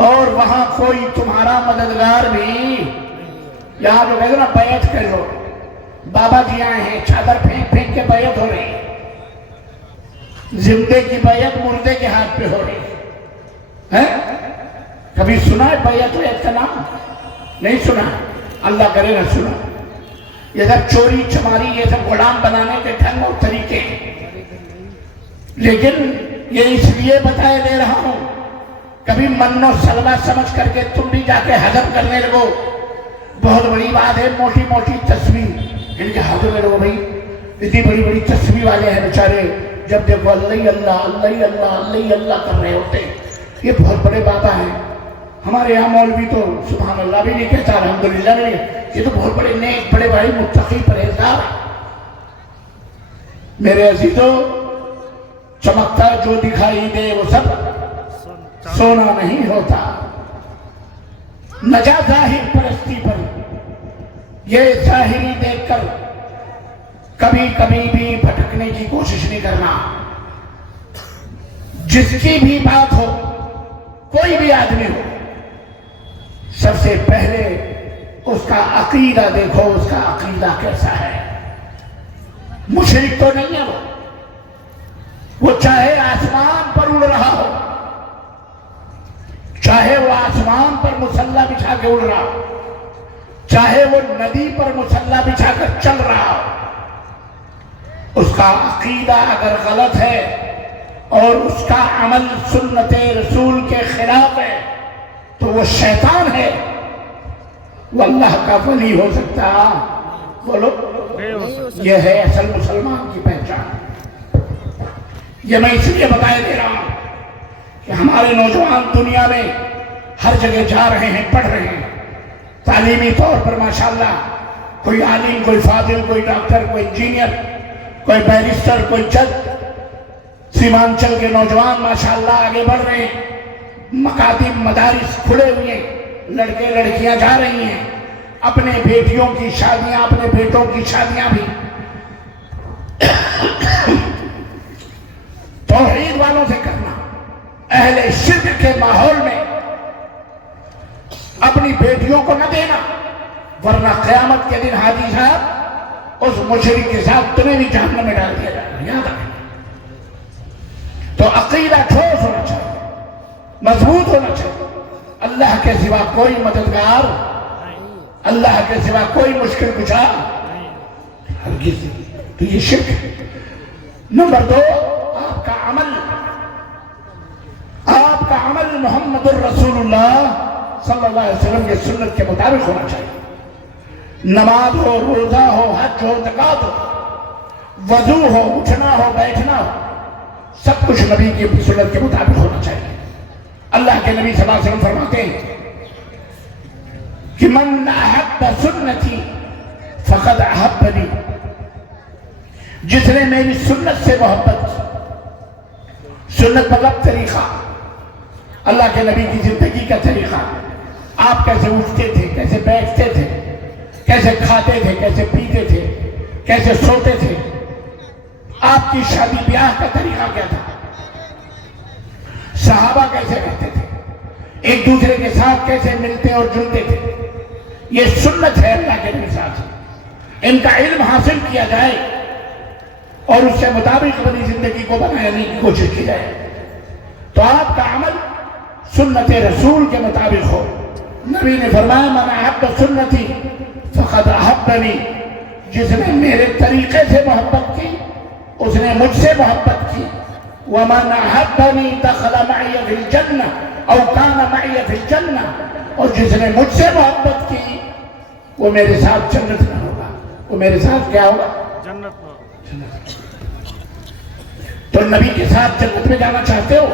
اور وہاں کوئی تمہارا مددگار بھی، یہاں جو کہتے نا بیعت کر لو، بابا جی آئے ہیں، چادر پھینک پھینک کے بیعت ہو رہی ہے، زندے کی بیعت مردے کے ہاتھ پہ ہو رہی ہے۔ کبھی سنا ہے بیعت کا نام؟ نہیں سنا، اللہ کرے نہ سنا۔ یہ سب چوری چماری، یہ سب غلام بنانے کے ڈھنگ اور طریقے ہیں، لیکن یہ اس لیے بتائے دے رہا ہوں کبھی من و سلوہ سمجھ کر کے تم بھی جا کے ہضم کرنے لگو۔ بہت بڑی بات ہے موٹی موٹی تصویر، ان کے ہاتھوں میں لگو بھائی، اتنی بڑی بڑی تصویر والے ہیں بیچارے، جب دیکھو اللہ اللہ اللہ اللہ اللہ اللہ کر رہے ہوتے ہیں، یہ بہت بڑے بابا ہیں، ہمارے یہاں مولوی تو سبحان اللہ بھی نہیں کہتا، الحمدللہ بھی نہیں، یہ تو بہت بڑے نیک، بڑے بھائی متقی پرہیزگار ہیں۔ میرے عزیزو، چمکتا جو دکھائی دے وہ سب سونا نہیں ہوتا۔ نہ جا ظاہر پرستی پر، یہ ظاہری دیکھ کر کبھی کبھی بھی بھٹکنے کی کوشش نہیں کرنا۔ جس کی بھی بات ہو، کوئی بھی آدمی ہو، سب سے پہلے اس کا عقیدہ دیکھو، اس کا عقیدہ کیسا ہے۔ مشرک تو نہیں ہے وہ چاہے آسمان پر اڑ رہا ہو، چاہے وہ آسمان پر مسلح بچھا کے اڑ رہا ہو، چاہے وہ ندی پر مسلح بچھا کر چل رہا ہو، اس کا عقیدہ اگر غلط ہے اور اس کا عمل سنت رسول کے خلاف ہے تو وہ شیطان ہے، وہ اللہ کا ولی ہو سکتا۔ بولو، یہ ہے اصل مسلمان کی پہچان۔ یہ میں اس لیے بتایا دے رہا ہوں کہ ہمارے نوجوان دنیا میں ہر جگہ جا رہے ہیں، پڑھ رہے ہیں، تعلیمی طور پر ماشاءاللہ کوئی عالم، کوئی فاضل، کوئی ڈاکٹر، کوئی انجینئر، کوئی بیرسٹر، کوئی جج۔ سیمانچل کے نوجوان ماشاءاللہ آگے بڑھ رہے ہیں، مکاتب، مدارس کھلے ہوئے، لڑکے لڑکیاں جا رہی ہیں، اپنے بیٹیوں کی شادیاں، اپنے بیٹوں کی شادیاں بھی توحید والوں سے کرنا، اہل شرک کے ماحول میں اپنی بیٹیوں کو نہ دینا، ورنہ قیامت کے دن حاجی صاحب اس مشرک کے ساتھ تمہیں بھی جہنم میں ڈال دیا جائے گا، یاد رکھیں۔ تو عقیدہ ٹھوس ہونا چاہیے، مضبوط ہونا چاہیے۔ اللہ کے سوا کوئی مددگار، اللہ کے سوا کوئی مشکل کشا ہرگز نہیں۔ تو یہ شرک ہے۔ نمبر 2، آپ کا عمل محمد الرسول اللہ صلی اللہ علیہ وسلم کے سنت کے مطابق ہونا چاہیے۔ نماز ہو، روزہ ہو، حج ہو، زکوٰۃ ہو، وضو ہو، اٹھنا ہو، بیٹھنا ہو، سب کچھ نبی کی سنت کے مطابق ہونا چاہیے۔ اللہ کے نبی صلی اللہ علیہ وسلم فرماتے ہیں کہ من احب سنتی فقد احبنی، جس نے میری سنت سے محبت کی، سنت مطلب طریقہ، اللہ کے نبی کی زندگی کا طریقہ، آپ کیسے اٹھتے تھے، کیسے بیٹھتے تھے، کیسے کھاتے تھے، کیسے پیتے تھے، کیسے سوتے تھے، آپ کی شادی بیاہ کا طریقہ کیا تھا، صحابہ کیسے رہتے تھے، ایک دوسرے کے ساتھ کیسے ملتے اور جلتے تھے، یہ سنت ہے اللہ کے نبی صلی اللہ علیہ وسلم۔ ان کا علم حاصل کیا جائے اور اس کے مطابق اپنی زندگی کو بنانے کی کوشش کی جائے تو آپ کا عمل سنت رسول کے مطابق ہو۔ نبی نے فرمایا من احب سنتی فقد احبنی، جس نے میرے طریقے سے محبت کی اس نے مجھ سے محبت کی۔ ومن احبنی دخل معی فی الجنہ او کان معی فی الجنہ، اور جس نے مجھ سے محبت کی وہ میرے ساتھ جنت میں ہوگا، وہ میرے ساتھ کیا ہوگا؟ جنت میں۔ تو نبی کے ساتھ جنت میں جانا چاہتے ہو؟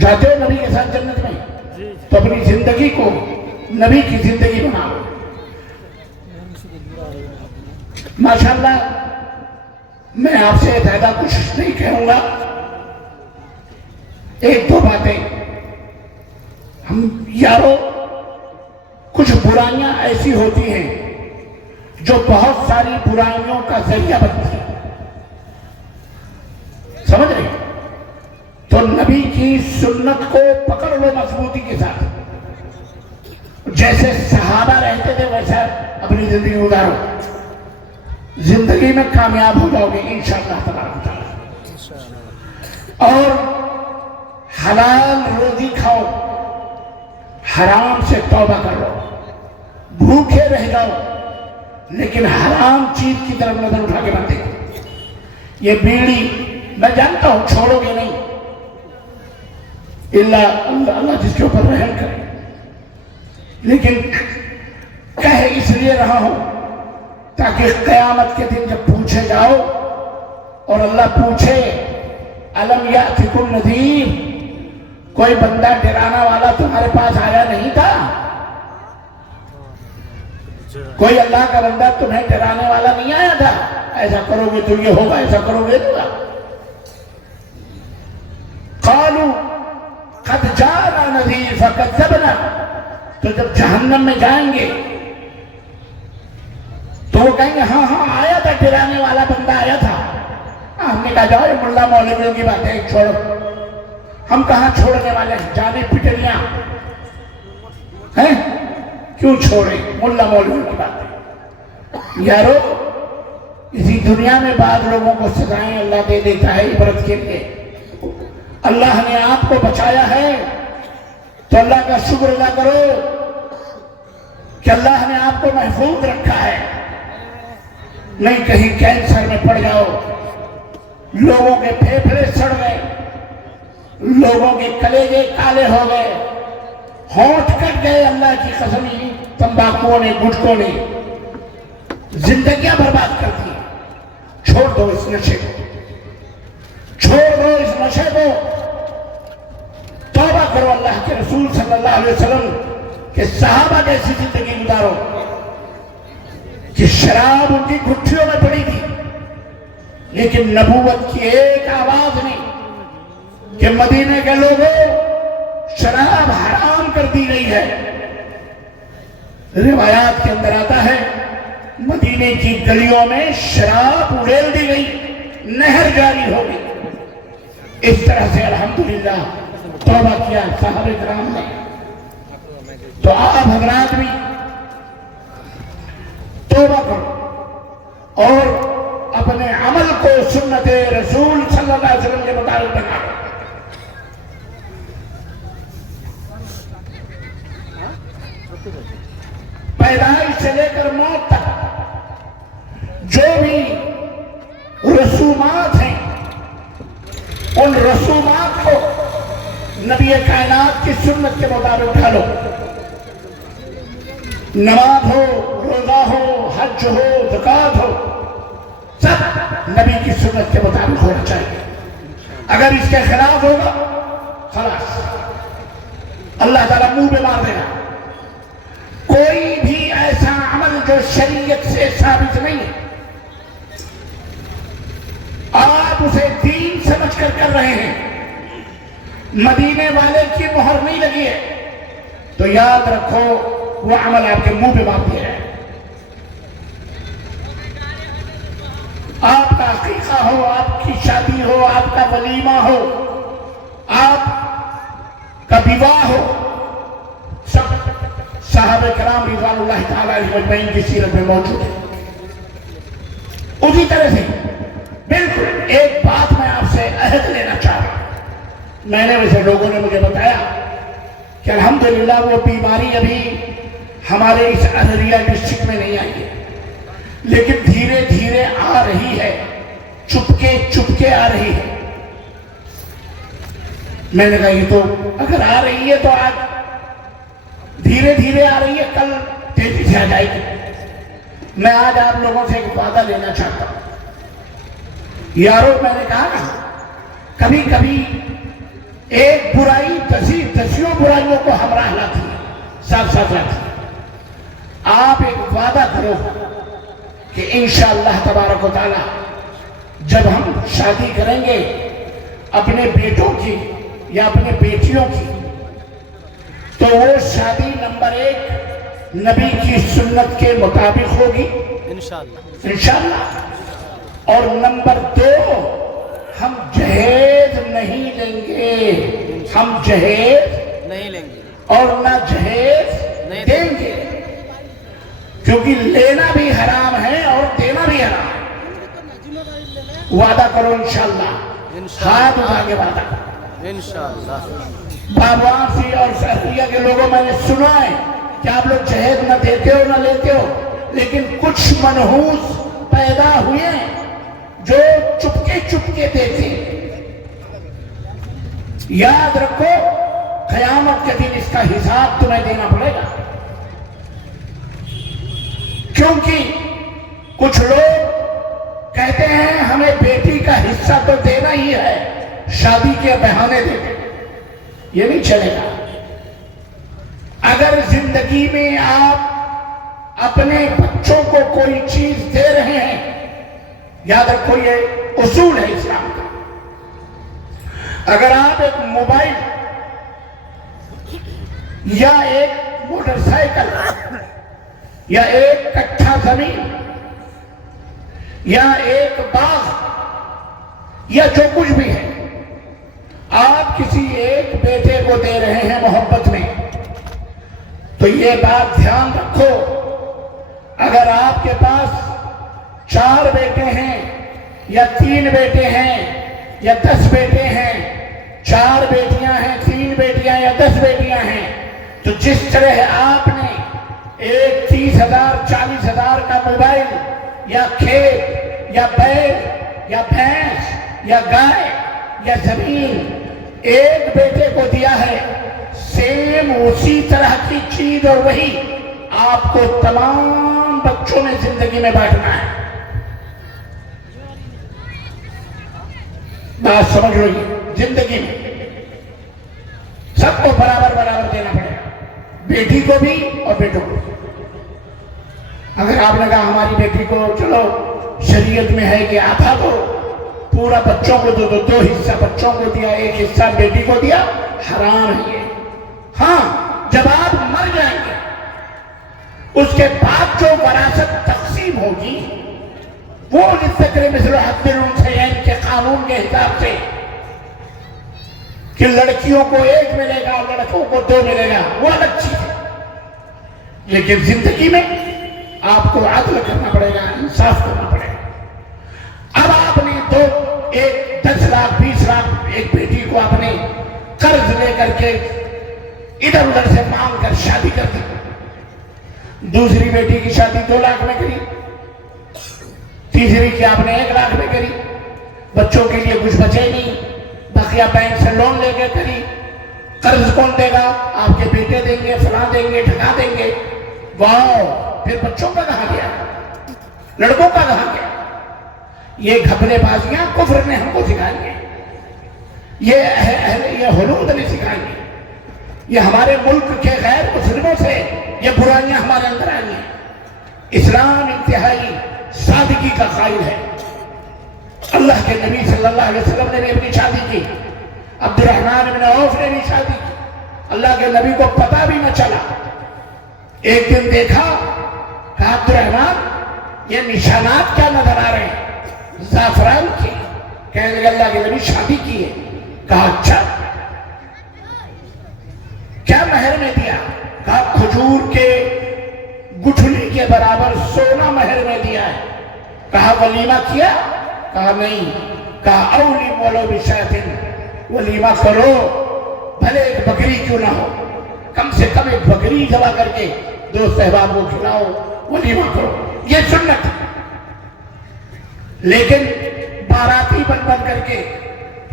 جاتے ہو نبی کے ساتھ جنت میں؟ تو اپنی زندگی کو نبی کی زندگی بناؤ۔ ماشاءاللہ میں آپ سے زیادہ کچھ نہیں کہوں گا، ایک دو باتیں۔ ہم یارو، کچھ برائیاں ایسی ہوتی ہیں جو بہت ساری برائیوں کا ذریعہ بنتی ہیں، سمجھ رہے؟ تو نبی کی سنت کو پکڑ لو مضبوطی کے ساتھ، جیسے صحابہ رہتے تھے ویسا اپنی زندگی گزارو، زندگی میں کامیاب ہو جاؤ گے انشاءاللہ تبارک تعالیٰ۔ اور حلال روزی کھاؤ، حرام سے توبہ کرو، بھوکے رہ جاؤ لیکن حرام چیز کی طرف نظر اٹھا کے مت دیکھو۔ یہ بیڑی میں جانتا ہوں چھوڑو گے نہیں، اللہ جس کے اوپر رحم کرے، لیکن کہہ اس لیے رہا ہوں تاکہ قیامت کے دن جب پوچھے جاؤ اور اللہ پوچھے الم یاتکم نذیر، کوئی بندہ ڈرانا والا تمہارے پاس آیا نہیں تھا؟ کوئی اللہ کا بندہ تمہیں ڈرانے والا نہیں آیا تھا؟ ایسا کرو گے تو یہ ہوگا، ایسا کرو گے تو ہوگا۔ قالوا قد جاءنا نذیر فکذبنا، تو جب جہنم میں جائیں گے تو وہ کہیں گے ہاں ہاں آیا تھا، ڈرانے والا بندہ آیا تھا۔ ہم نے کہا جاؤ یہ ملا مولویوں کی باتیں چھوڑو، ہم کہاں چھوڑنے والے ہیں، جانے پٹلیاں ہیں، کیوں چھوڑیں ملا مولویوں کی باتیں۔ یارو اسی دنیا میں بعض لوگوں کو سزائیں اللہ دے دیتا ہے عبرت کے لیے۔ اللہ نے آپ کو بچایا ہے تو اللہ کا شکر ادا کرو کہ اللہ نے آپ کو محفوظ رکھا ہے، نہیں کہیں کینسر میں پڑ جاؤ، لوگوں کے پھیپھڑے سڑ گئے، لوگوں کے کلیجے کالے ہو گئے، ہونٹ کٹ گئے، اللہ کی قسم تمباکوؤں نے گٹکوں نے زندگیاں برباد کر دی۔ چھوڑ دو اس نشے کو، چھوڑ دو اس نشے کو، توبہ کرو، اللہ کے رسول صلی اللہ علیہ وسلم کہ صحابہ جیسی زندگی گزارو کہ شراب ان کی گھٹیوں میں پڑی تھی لیکن نبوت کی ایک آواز نہیں کہ مدینے کے لوگوں شراب حرام کر دی گئی ہے۔ روایات کے اندر آتا ہے مدینے کی گلیوں میں شراب اڑیل دی گئی، نہر جاری ہو گئی۔ اس طرح سے الحمدللہ توبہ کیا صحابہ کرام نے۔ تو آپ حضرات بھی توبہ کرو اور اپنے عمل کو سنت رسول صلی اللہ علیہ وسلم کے مطابق بناؤ۔ پیدائش سے لے کر موت تک جو بھی رسومات ہیں ان رسومات کو نبی کائنات کی سنت کے مطابق ڈھالو۔ نماز ہو، روزہ ہو، حج ہو، زکوٰۃ ہو، سب نبی کی سنت کے مطابق ہونا چاہیے۔ اگر اس کے خلاف ہوگا خلاص اللہ تعالیٰ منہ پہ مار دے گا۔ کوئی بھی ایسا عمل جو شریعت سے ثابت نہیں ہے آپ اسے دین سمجھ کر کر رہے ہیں، مدینے والے کی مہر نہیں لگی ہے تو یاد رکھو وہ عمل آپ کے منہ پہ مار دیا ہے۔ آپ کا عقیقہ ہو، آپ کی شادی ہو، آپ کا ولیمہ ہو، آپ کا بیواہ ہو، سب صحابہ کرام رضوان اللہ تعالی علیہ اجمعین کی سیرت میں موجود ہے۔ اسی طرح سے بالکل ایک بات میں آپ سے عہد لینا چاہ رہا ہوں۔ میں نے ویسے لوگوں نے مجھے بتایا کہ الحمدللہ وہ بیماری ابھی ہمارے اس ارریہ ڈسٹرکٹ میں نہیں آئی ہے لیکن دھیرے دھیرے آ رہی ہے، چپکے آ رہی ہے۔ میں نے کہا یہ تو اگر آ رہی ہے تو آج دھیرے دھیرے آ رہی ہے، کل تیزی سے آ جائے گی۔ میں آج آپ لوگوں سے ایک وعدہ لینا چاہتا ہوں۔ یارو میں نے کہا نا کبھی کبھی ایک برائی دسیوں برائیوں کو ہمراہ لاتی ہے، ساتھ ساتھ لاتی ہے۔ آپ ایک وعدہ کرو کہ انشاءاللہ تبارک و تعالی جب ہم شادی کریں گے اپنے بیٹوں کی یا اپنے بیٹیوں کی تو وہ شادی نمبر 1 نبی کی سنت کے مطابق ہوگی انشاءاللہ، اور نمبر 2 ہم جہیز نہیں لیں گے، ہم جہیز نہیں لیں گے اور نہ جہیز دیں گے، کیونکہ لینا بھی حرام ہے اور دینا بھی حرام ہے۔ وعدہ کرو انشاءاللہ، ہاتھ اٹھا کے وعدہ کرو انشاءاللہ۔ بابواسی اور سہریہ کے لوگوں میں نے سنا ہے کہ آپ لوگ جہیز نہ دیتے ہو نہ لیتے ہو، لیکن کچھ منحوس پیدا ہوئے جو چپکے دیتے۔ یاد رکھو قیامت کے دن اس کا حساب تمہیں دینا پڑے گا، کیونکہ کچھ لوگ کہتے ہیں ہمیں بیٹی کا حصہ تو دینا ہی ہے، شادی کے بہانے دیتے، یہ نہیں چلے گا۔ اگر زندگی میں آپ اپنے بچوں کو کوئی چیز دے رہے ہیں، یاد رکھو یہ اصول ہے اسلام کا، اگر آپ ایک موبائل یا ایک موٹر سائیکل یا ایک کٹھا زمین یا ایک باغ یا جو کچھ بھی ہے آپ کسی ایک بیٹے کو دے رہے ہیں محبت میں، تو یہ بات دھیان رکھو، اگر آپ کے پاس 4 بیٹے ہیں یا 3 بیٹے ہیں یا 10 بیٹے ہیں، 4 بیٹیاں ہیں، 3 بیٹیاں یا 10 بیٹیاں ہیں، تو جس طرح آپ نے ایک 30,000 40,000 کا موبائل یا کھیت یا بیل یا بھینس یا گائے یا زمین ایک بیٹے کو دیا ہے، سیم اسی طرح کی چیز اور وہی آپ کو تمام بچوں میں زندگی میں بانٹنا ہے۔ بات سمجھ رہی ہے؟ زندگی میں سب کو برابر برابر دینا پڑے گا، بیٹی کو بھی اور بیٹوں کو بھی۔ اگر آپ نے کہا ہماری بیٹی کو چلو شریعت میں ہے کہ آدھا کو پورا بچوں کو دو، 2 حصہ بچوں کو دیا، 1 حصہ بیٹی کو دیا، حرام ہے یہ۔ ہاں جب آپ مر جائیں گے اس کے بعد جو وراثت تقسیم ہوگی وہ للذکر مثل حظ الانثیین کے قانون کے حساب سے کہ لڑکیوں کو 1 ملے گا لڑکوں کو 2 ملے گا، وہ الگ چیز ہے، لیکن زندگی میں آپ کو عدل کرنا پڑے گا، انصاف کرنا پڑے گا۔ اب آپ نے 10 لاکھ 20 لاکھ ایک بیٹی کو آپ نے قرض لے کر کے ادھر ادھر سے مانگ کر شادی کر دی، دوسری بیٹی کی شادی 2 لاکھ میں کری، تیسری کی آپ نے 1 لاکھ میں کری، بچوں کے لیے کچھ بچے نہیں، بقیہ بینک سے لون لے کے کری، قرض کون دے گا؟ آپ کے بیٹے دیں گے، فلاں دیں گے، ٹھکا دیں گے، واؤ، پھر بچوں کا کہاں گیا؟ لڑکوں کا کہاں گیا؟ یہ گھپلے بازیاں کفر نے ہم کو سکھائی ہیں، یہ حدود نے سکھائی ہیں، یہ ہمارے ملک کے غیر مسلموں سے یہ برائیاں ہمارے اندر آئی ہیں۔ اسلام انتہائی سادگی کا قائل ہے۔ اللہ کے نبی صلی اللہ علیہ وسلم نے بھی اپنی شادی کی، عبد الرحمن بن عوف نے بھی شادی کی، اللہ کے نبی کو پتہ بھی نہ چلا۔ ایک دن دیکھا، کہا عبد الرحمن یہ نشانات کیا نظر آ رہے ہیں؟ زعفران کے۔ کہنے لگے اللہ کے نبی شادی کی ہے۔ کہا اچھا، کیا مہر میں دیا؟ کہا کھجور کے گٹھلی کے برابر سونا مہر میں دیا ہے۔ کہا ولیمہ کیا؟ کہا نہیں۔ کہا اولی مولو بشاتن، ولیمہ کرو، بھلے ایک بکری کیوں نہ ہو، کم سے کم ایک بکری ذبح کر کے دوست احباب کو کھلاؤ، ولیمہ کرو، یہ سنت ہے۔ لیکن باراتی بن کر کے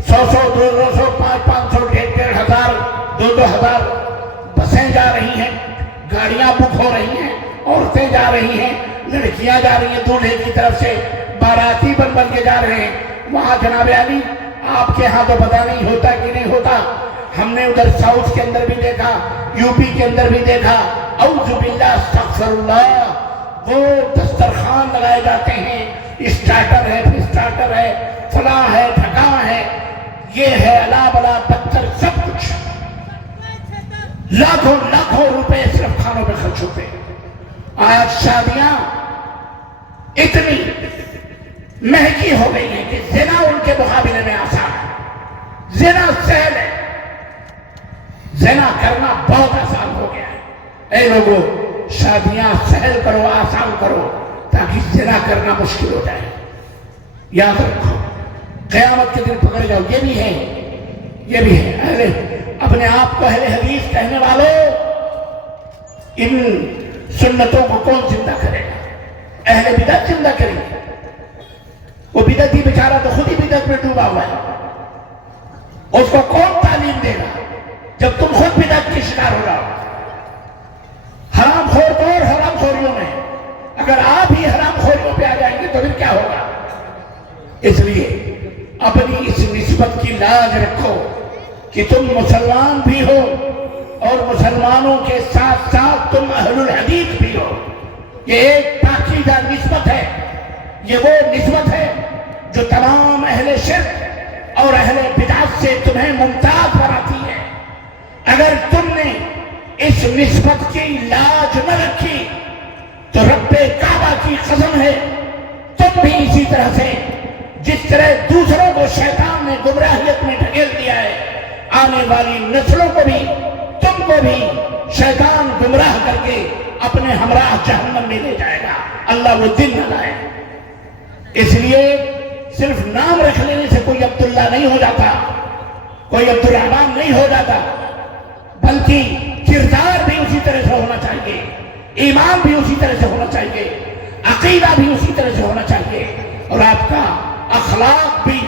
100 200 500 1,500 ہزار 2,000 بسیں جا رہی ہیں، گاڑیاں بک ہو رہی ہیں، عورتیں جا رہی ہیں، لڑکیاں جا رہی ہیں، دولہے کی طرف سے باراتی بن کے جا رہے ہیں۔ وہاں جناب علی آپ کے ہاں تو پتہ نہیں ہوتا کہ نہیں ہوتا، ہم نے ادھر ساؤتھ کے اندر بھی دیکھا، یو پی کے اندر بھی دیکھا، اعوذ باللہ استغفر اللہ، وہ دسترخوان لگائے جاتے ہیں، اسٹارٹر ہے، اسٹارٹر ہے، فلاں ہے، ٹھکاں ہے، یہ ہے الا بلا پتھر، سب کچھ، لاکھوں لاکھوں روپے صرف کھانوں پہ خرچ ہوتے ہیں۔ آج شادیاں اتنی مہنگی ہو گئی ہیں کہ زنا ان کے مقابلے میں آسان ہے، زنا سہل ہے، زنا کرنا بہت آسان ہو گیا ہے۔ اے لوگوں، شادیاں سہل کرو، آسان کرو، تاکہ زنا کرنا مشکل ہو جائے۔ یاد رکھو، قیامت کے دن پکڑ جاؤ، یہ بھی ہے، یہ بھی ہے۔ اپنے آپ کو اہل حدیث کہنے والوں، ان سنتوں کو کون زندہ کرے گا؟ اہل بدعت زندہ کریں گے۔ وہ بدعتی بیچارہ تو خود ہی بدعت میں ڈوبا ہوا ہے، اس کو کون تعلیم دے گا جب تم خود بدعت کی شکار ہو جاؤ؟ حرام خور تو اور حرام خوریوں میں، اگر آپ ہی حرام خوریوں پہ آ جائیں گے تو پھر کیا ہوگا؟ اس لیے اپنی اس نسبت کی لاج رکھو، کہ تم مسلمان بھی ہو اور مسلمانوں کے ساتھ ساتھ تم اہل الحدیث بھی ہو. یہ ایک پاکیزہ نسبت ہے. یہ وہ نسبت ہے جو تمام اہل شرک اور اہل بدعت سے تمہیں ممتاز بناتی ہے. اگر تم نے اس نسبت کی لاج نہ رکھی تو رب کعبہ کی قسم ہے تم بھی اسی طرح سے جس طرح دوسروں کو شیطان نے گمراہیت میں ڈھکیل دیا ہے، آنے والی نسلوں کو بھی تم کو بھی شیطان گمراہ کر کے اپنے ہمراہ جہنم میں لے جائے گا. اللہ وہ دن نہ لائے. اس لیے صرف نام رکھ لینے سے کوئی عبداللہ نہیں ہو جاتا، کوئی عبد الرحمن نہیں ہو جاتا، بلکہ کردار بھی اسی طرح سے ہونا چاہیے، ایمان بھی اسی طرح سے ہونا چاہیے، عقیدہ بھی اسی طرح سے ہونا چاہیے، اور آپ کا اخلاق بھی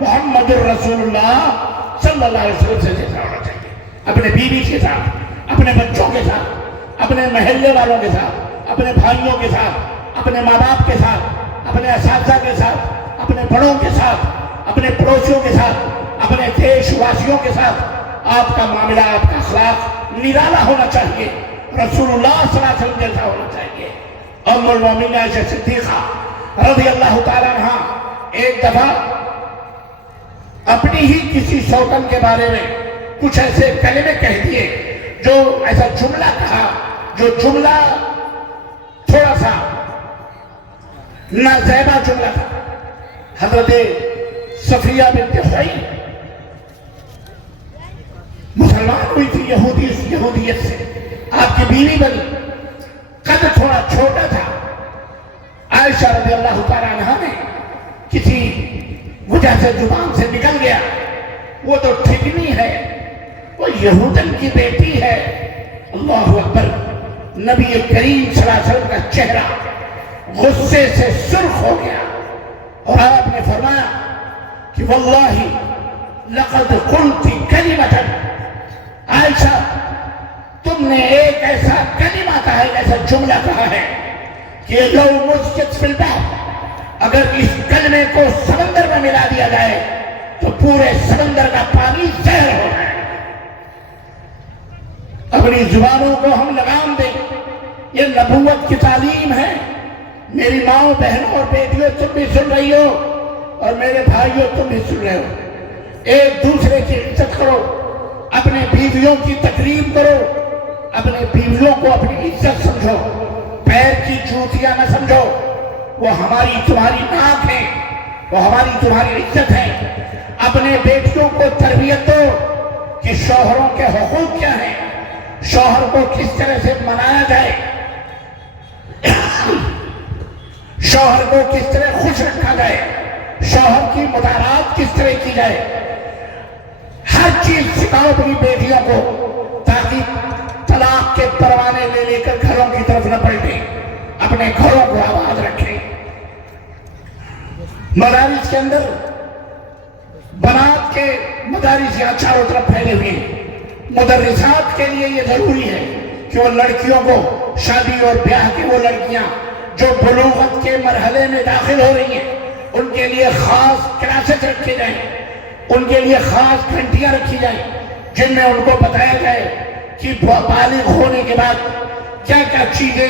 محمد الرسول اللہ صلی اللہ علیہ وسلم سے جیسا ہونا چاہیے. اپنے بیوی کے ساتھ، اپنے بچوں کے ساتھ، اپنے محلے والوں کے ساتھ، اپنے بھائیوں کے ساتھ، اپنے ماں باپ کے ساتھ، اپنے اساتذہ کے ساتھ، اپنے بڑوں کے ساتھ، اپنے پڑوسیوں کے ساتھ، اپنے دیش واسیوں کے ساتھ آپ کا معاملہ، آپ کا اخلاق نرالا ہونا چاہیے، رسول اللہ صلی اللہ علیہ وسلم جیسا ہونا چاہیے. ام المومنین عائشہ صدیقہ رضی اللہ تعالیٰ عنہ ایک دفعہ اپنی ہی کسی سوتن کے بارے میں کچھ ایسے کلمے کہہ دیے، جو ایسا جملہ کہا جو جملہ تھوڑا سا نازیبا جملہ تھا. حضرت صفیہ بنت حیی مسلمان ہوئی تھی یہودیت سے، آپ کی بیوی بنی، قد تھوڑا چھوٹا تھا. عائشہ رضی اللہ تعالیٰ عنہ نے کسی وجہ سے زبان سے نکل گیا، وہ تو ٹھیکنی ہے، وہ یہودن کی بیٹی ہے. اللہ اکبر. نبی کریم صلی اللہ علیہ وسلم کا چہرہ غصے سے سرخ ہو گیا اور آپ نے فرمایا کہ واللہ لقد قلت کلمۃ، عائشہ تم نے ایک ایسا کلمہ کہا ہے، ایسا جملہ کہا ہے کہ لو مسجد فی البحر، اگر اس کلمے کو سمندر میں ملا دیا جائے تو پورے سمندر کا پانی زہر ہو جائے. اپنی زبانوں کو ہم لگام دیں. یہ نبوت کی تعلیم ہے. میری ماؤں، بہنوں اور بیٹیوں تم بھی سن رہی ہو، اور میرے بھائیوں تم بھی سن رہے ہو. ایک دوسرے کی عزت کرو، اپنے بیویوں کی تکریم کرو، اپنے بیویوں کو اپنی عزت سمجھو، پیر کی جوتیاں نہ سمجھو. وہ ہماری تمہاری ناک ہے، وہ ہماری تمہاری عزت ہے. اپنے بیٹیوں کو تربیت دو کہ شوہروں کے حقوق کیا ہیں، شوہر کو کس طرح سے منایا جائے، شوہر کو کس طرح خوش رکھا جائے، شوہر کی مدارات کس طرح کی جائے. ہر چیز سکھاؤ اپنی بیٹیوں کو، تاکہ طلاق کے پروانے لے لے کر گھروں کی طرف نہ پلٹیں، اپنے گھروں کو آباد رکھیں. مدارس کے اندر بنات کے مدارس یہاں چاروں طرف پھیلے ہوئے ہیں. مدرسات کے لیے یہ ضروری ہے کہ وہ لڑکیوں کو، شادی اور بیاہ کی وہ لڑکیاں جو بلوغت کے مرحلے میں داخل ہو رہی ہیں، ان کے لیے خاص کلاسز رکھے جائیں، ان کے لیے خاص گھنٹیاں رکھی جائیں جن میں ان کو بتایا جائے کہ بالغ ہونے کے بعد کیا کیا چیزیں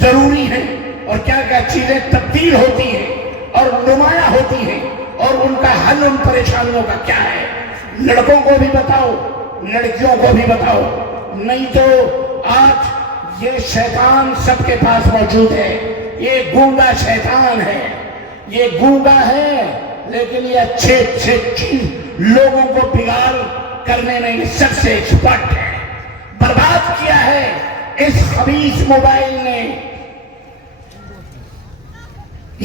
ضروری ہیں اور کیا کیا چیزیں تبدیل ہوتی ہیں اور نمایاں ہوتی ہیں، اور ان کا حل ان پریشانیوں کا کیا ہے. لڑکوں کو بھی بتاؤ، لڑکیوں کو بھی بتاؤ. نہیں تو آج یہ شیطان سب کے پاس موجود ہے. یہ گونگا شیطان ہے، یہ گونگا ہے، لیکن یہ اچھے اچھے چیز لوگوں کو بگاڑ کرنے میں یہ سب سے ایکسپرٹ ہے. برباد کیا ہے اس خبیث موبائل نے.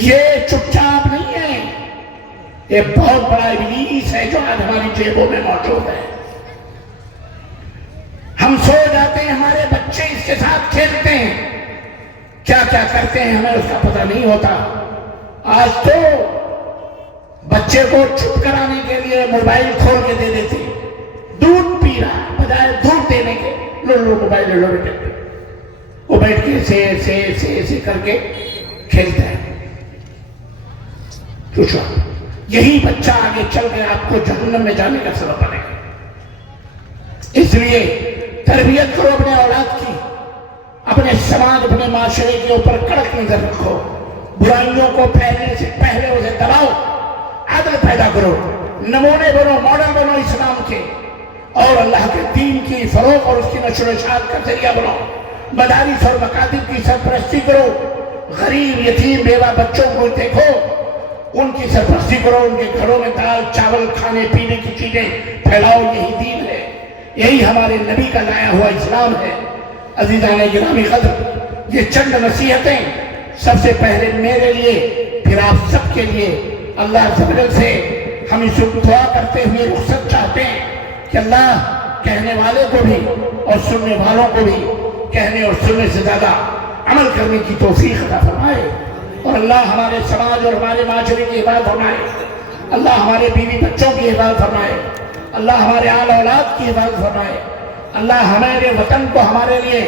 یہ چپ چاپ نہیں ہے، یہ بہت بڑا ابلیس ہے جو آج ہماری جیبوں میں موجود ہے. ہم سو جاتے ہیں، ہمارے بچے اس کے ساتھ کھیلتے ہیں، کیا کیا کرتے ہیں ہمیں اس کا پتہ نہیں ہوتا. آج تو بچے کو چپ کرانے کے لیے موبائل کھول کے دے دیتے، دودھ پی رہا بجائے دودھ دینے کے، لو موبائل لو بیٹے. وہ بیٹھ کے سے کر کے کھیلتا ہے. یہی بچہ آگے چل کے آپ کو جہنم میں جانے کا سبب بنے گا. اس لیے تربیت کرو اپنے اولاد کی، اپنے سماج اپنے معاشرے کے اوپر کڑک نظر رکھو، برائیوں کو پھیلنے سے پہلے اسے دباؤ، عدل پیدا کرو، نمونے بنو، ماڈل بنو اسلام کے، اور اللہ کے دین کی فروغ اور اس کی نشر و اشاعت کا ذریعہ بنو، مدارس اور مکاتب کی سرپرستی کرو، غریب یتیم بیوہ بچوں کو دیکھو، ان کی سرپرستی کرو، ان کے گھروں میں دال چاول کھانے پینے کی چیزیں پھیلاؤ، یہی دین ہے، یہی ہمارے نبی کا لایا ہوا اسلام ہے۔ عزیزان گرامی قدر، یہ چند نصیحتیں سب سے پہلے میرے لیے پھر آپ سب کے لیے اللہ عز و جل سے ہم اس دعا کرتے ہوئے رخصت چاہتے ہیں کہ اللہ کہنے والے کو بھی اور سننے والوں کو بھی کہنے اور سننے سے زیادہ عمل کرنے کی توفیق عطا فرمائے، اور اللہ ہمارے سماج اور ہمارے معاشرے کی حفاظت فرمائے، اللہ ہمارے بیوی بچوں کی حفاظت فرمائے، اللہ ہمارے آل اولاد کی حفاظت فرمائے، اللہ ہمارے وطن کو ہمارے لیے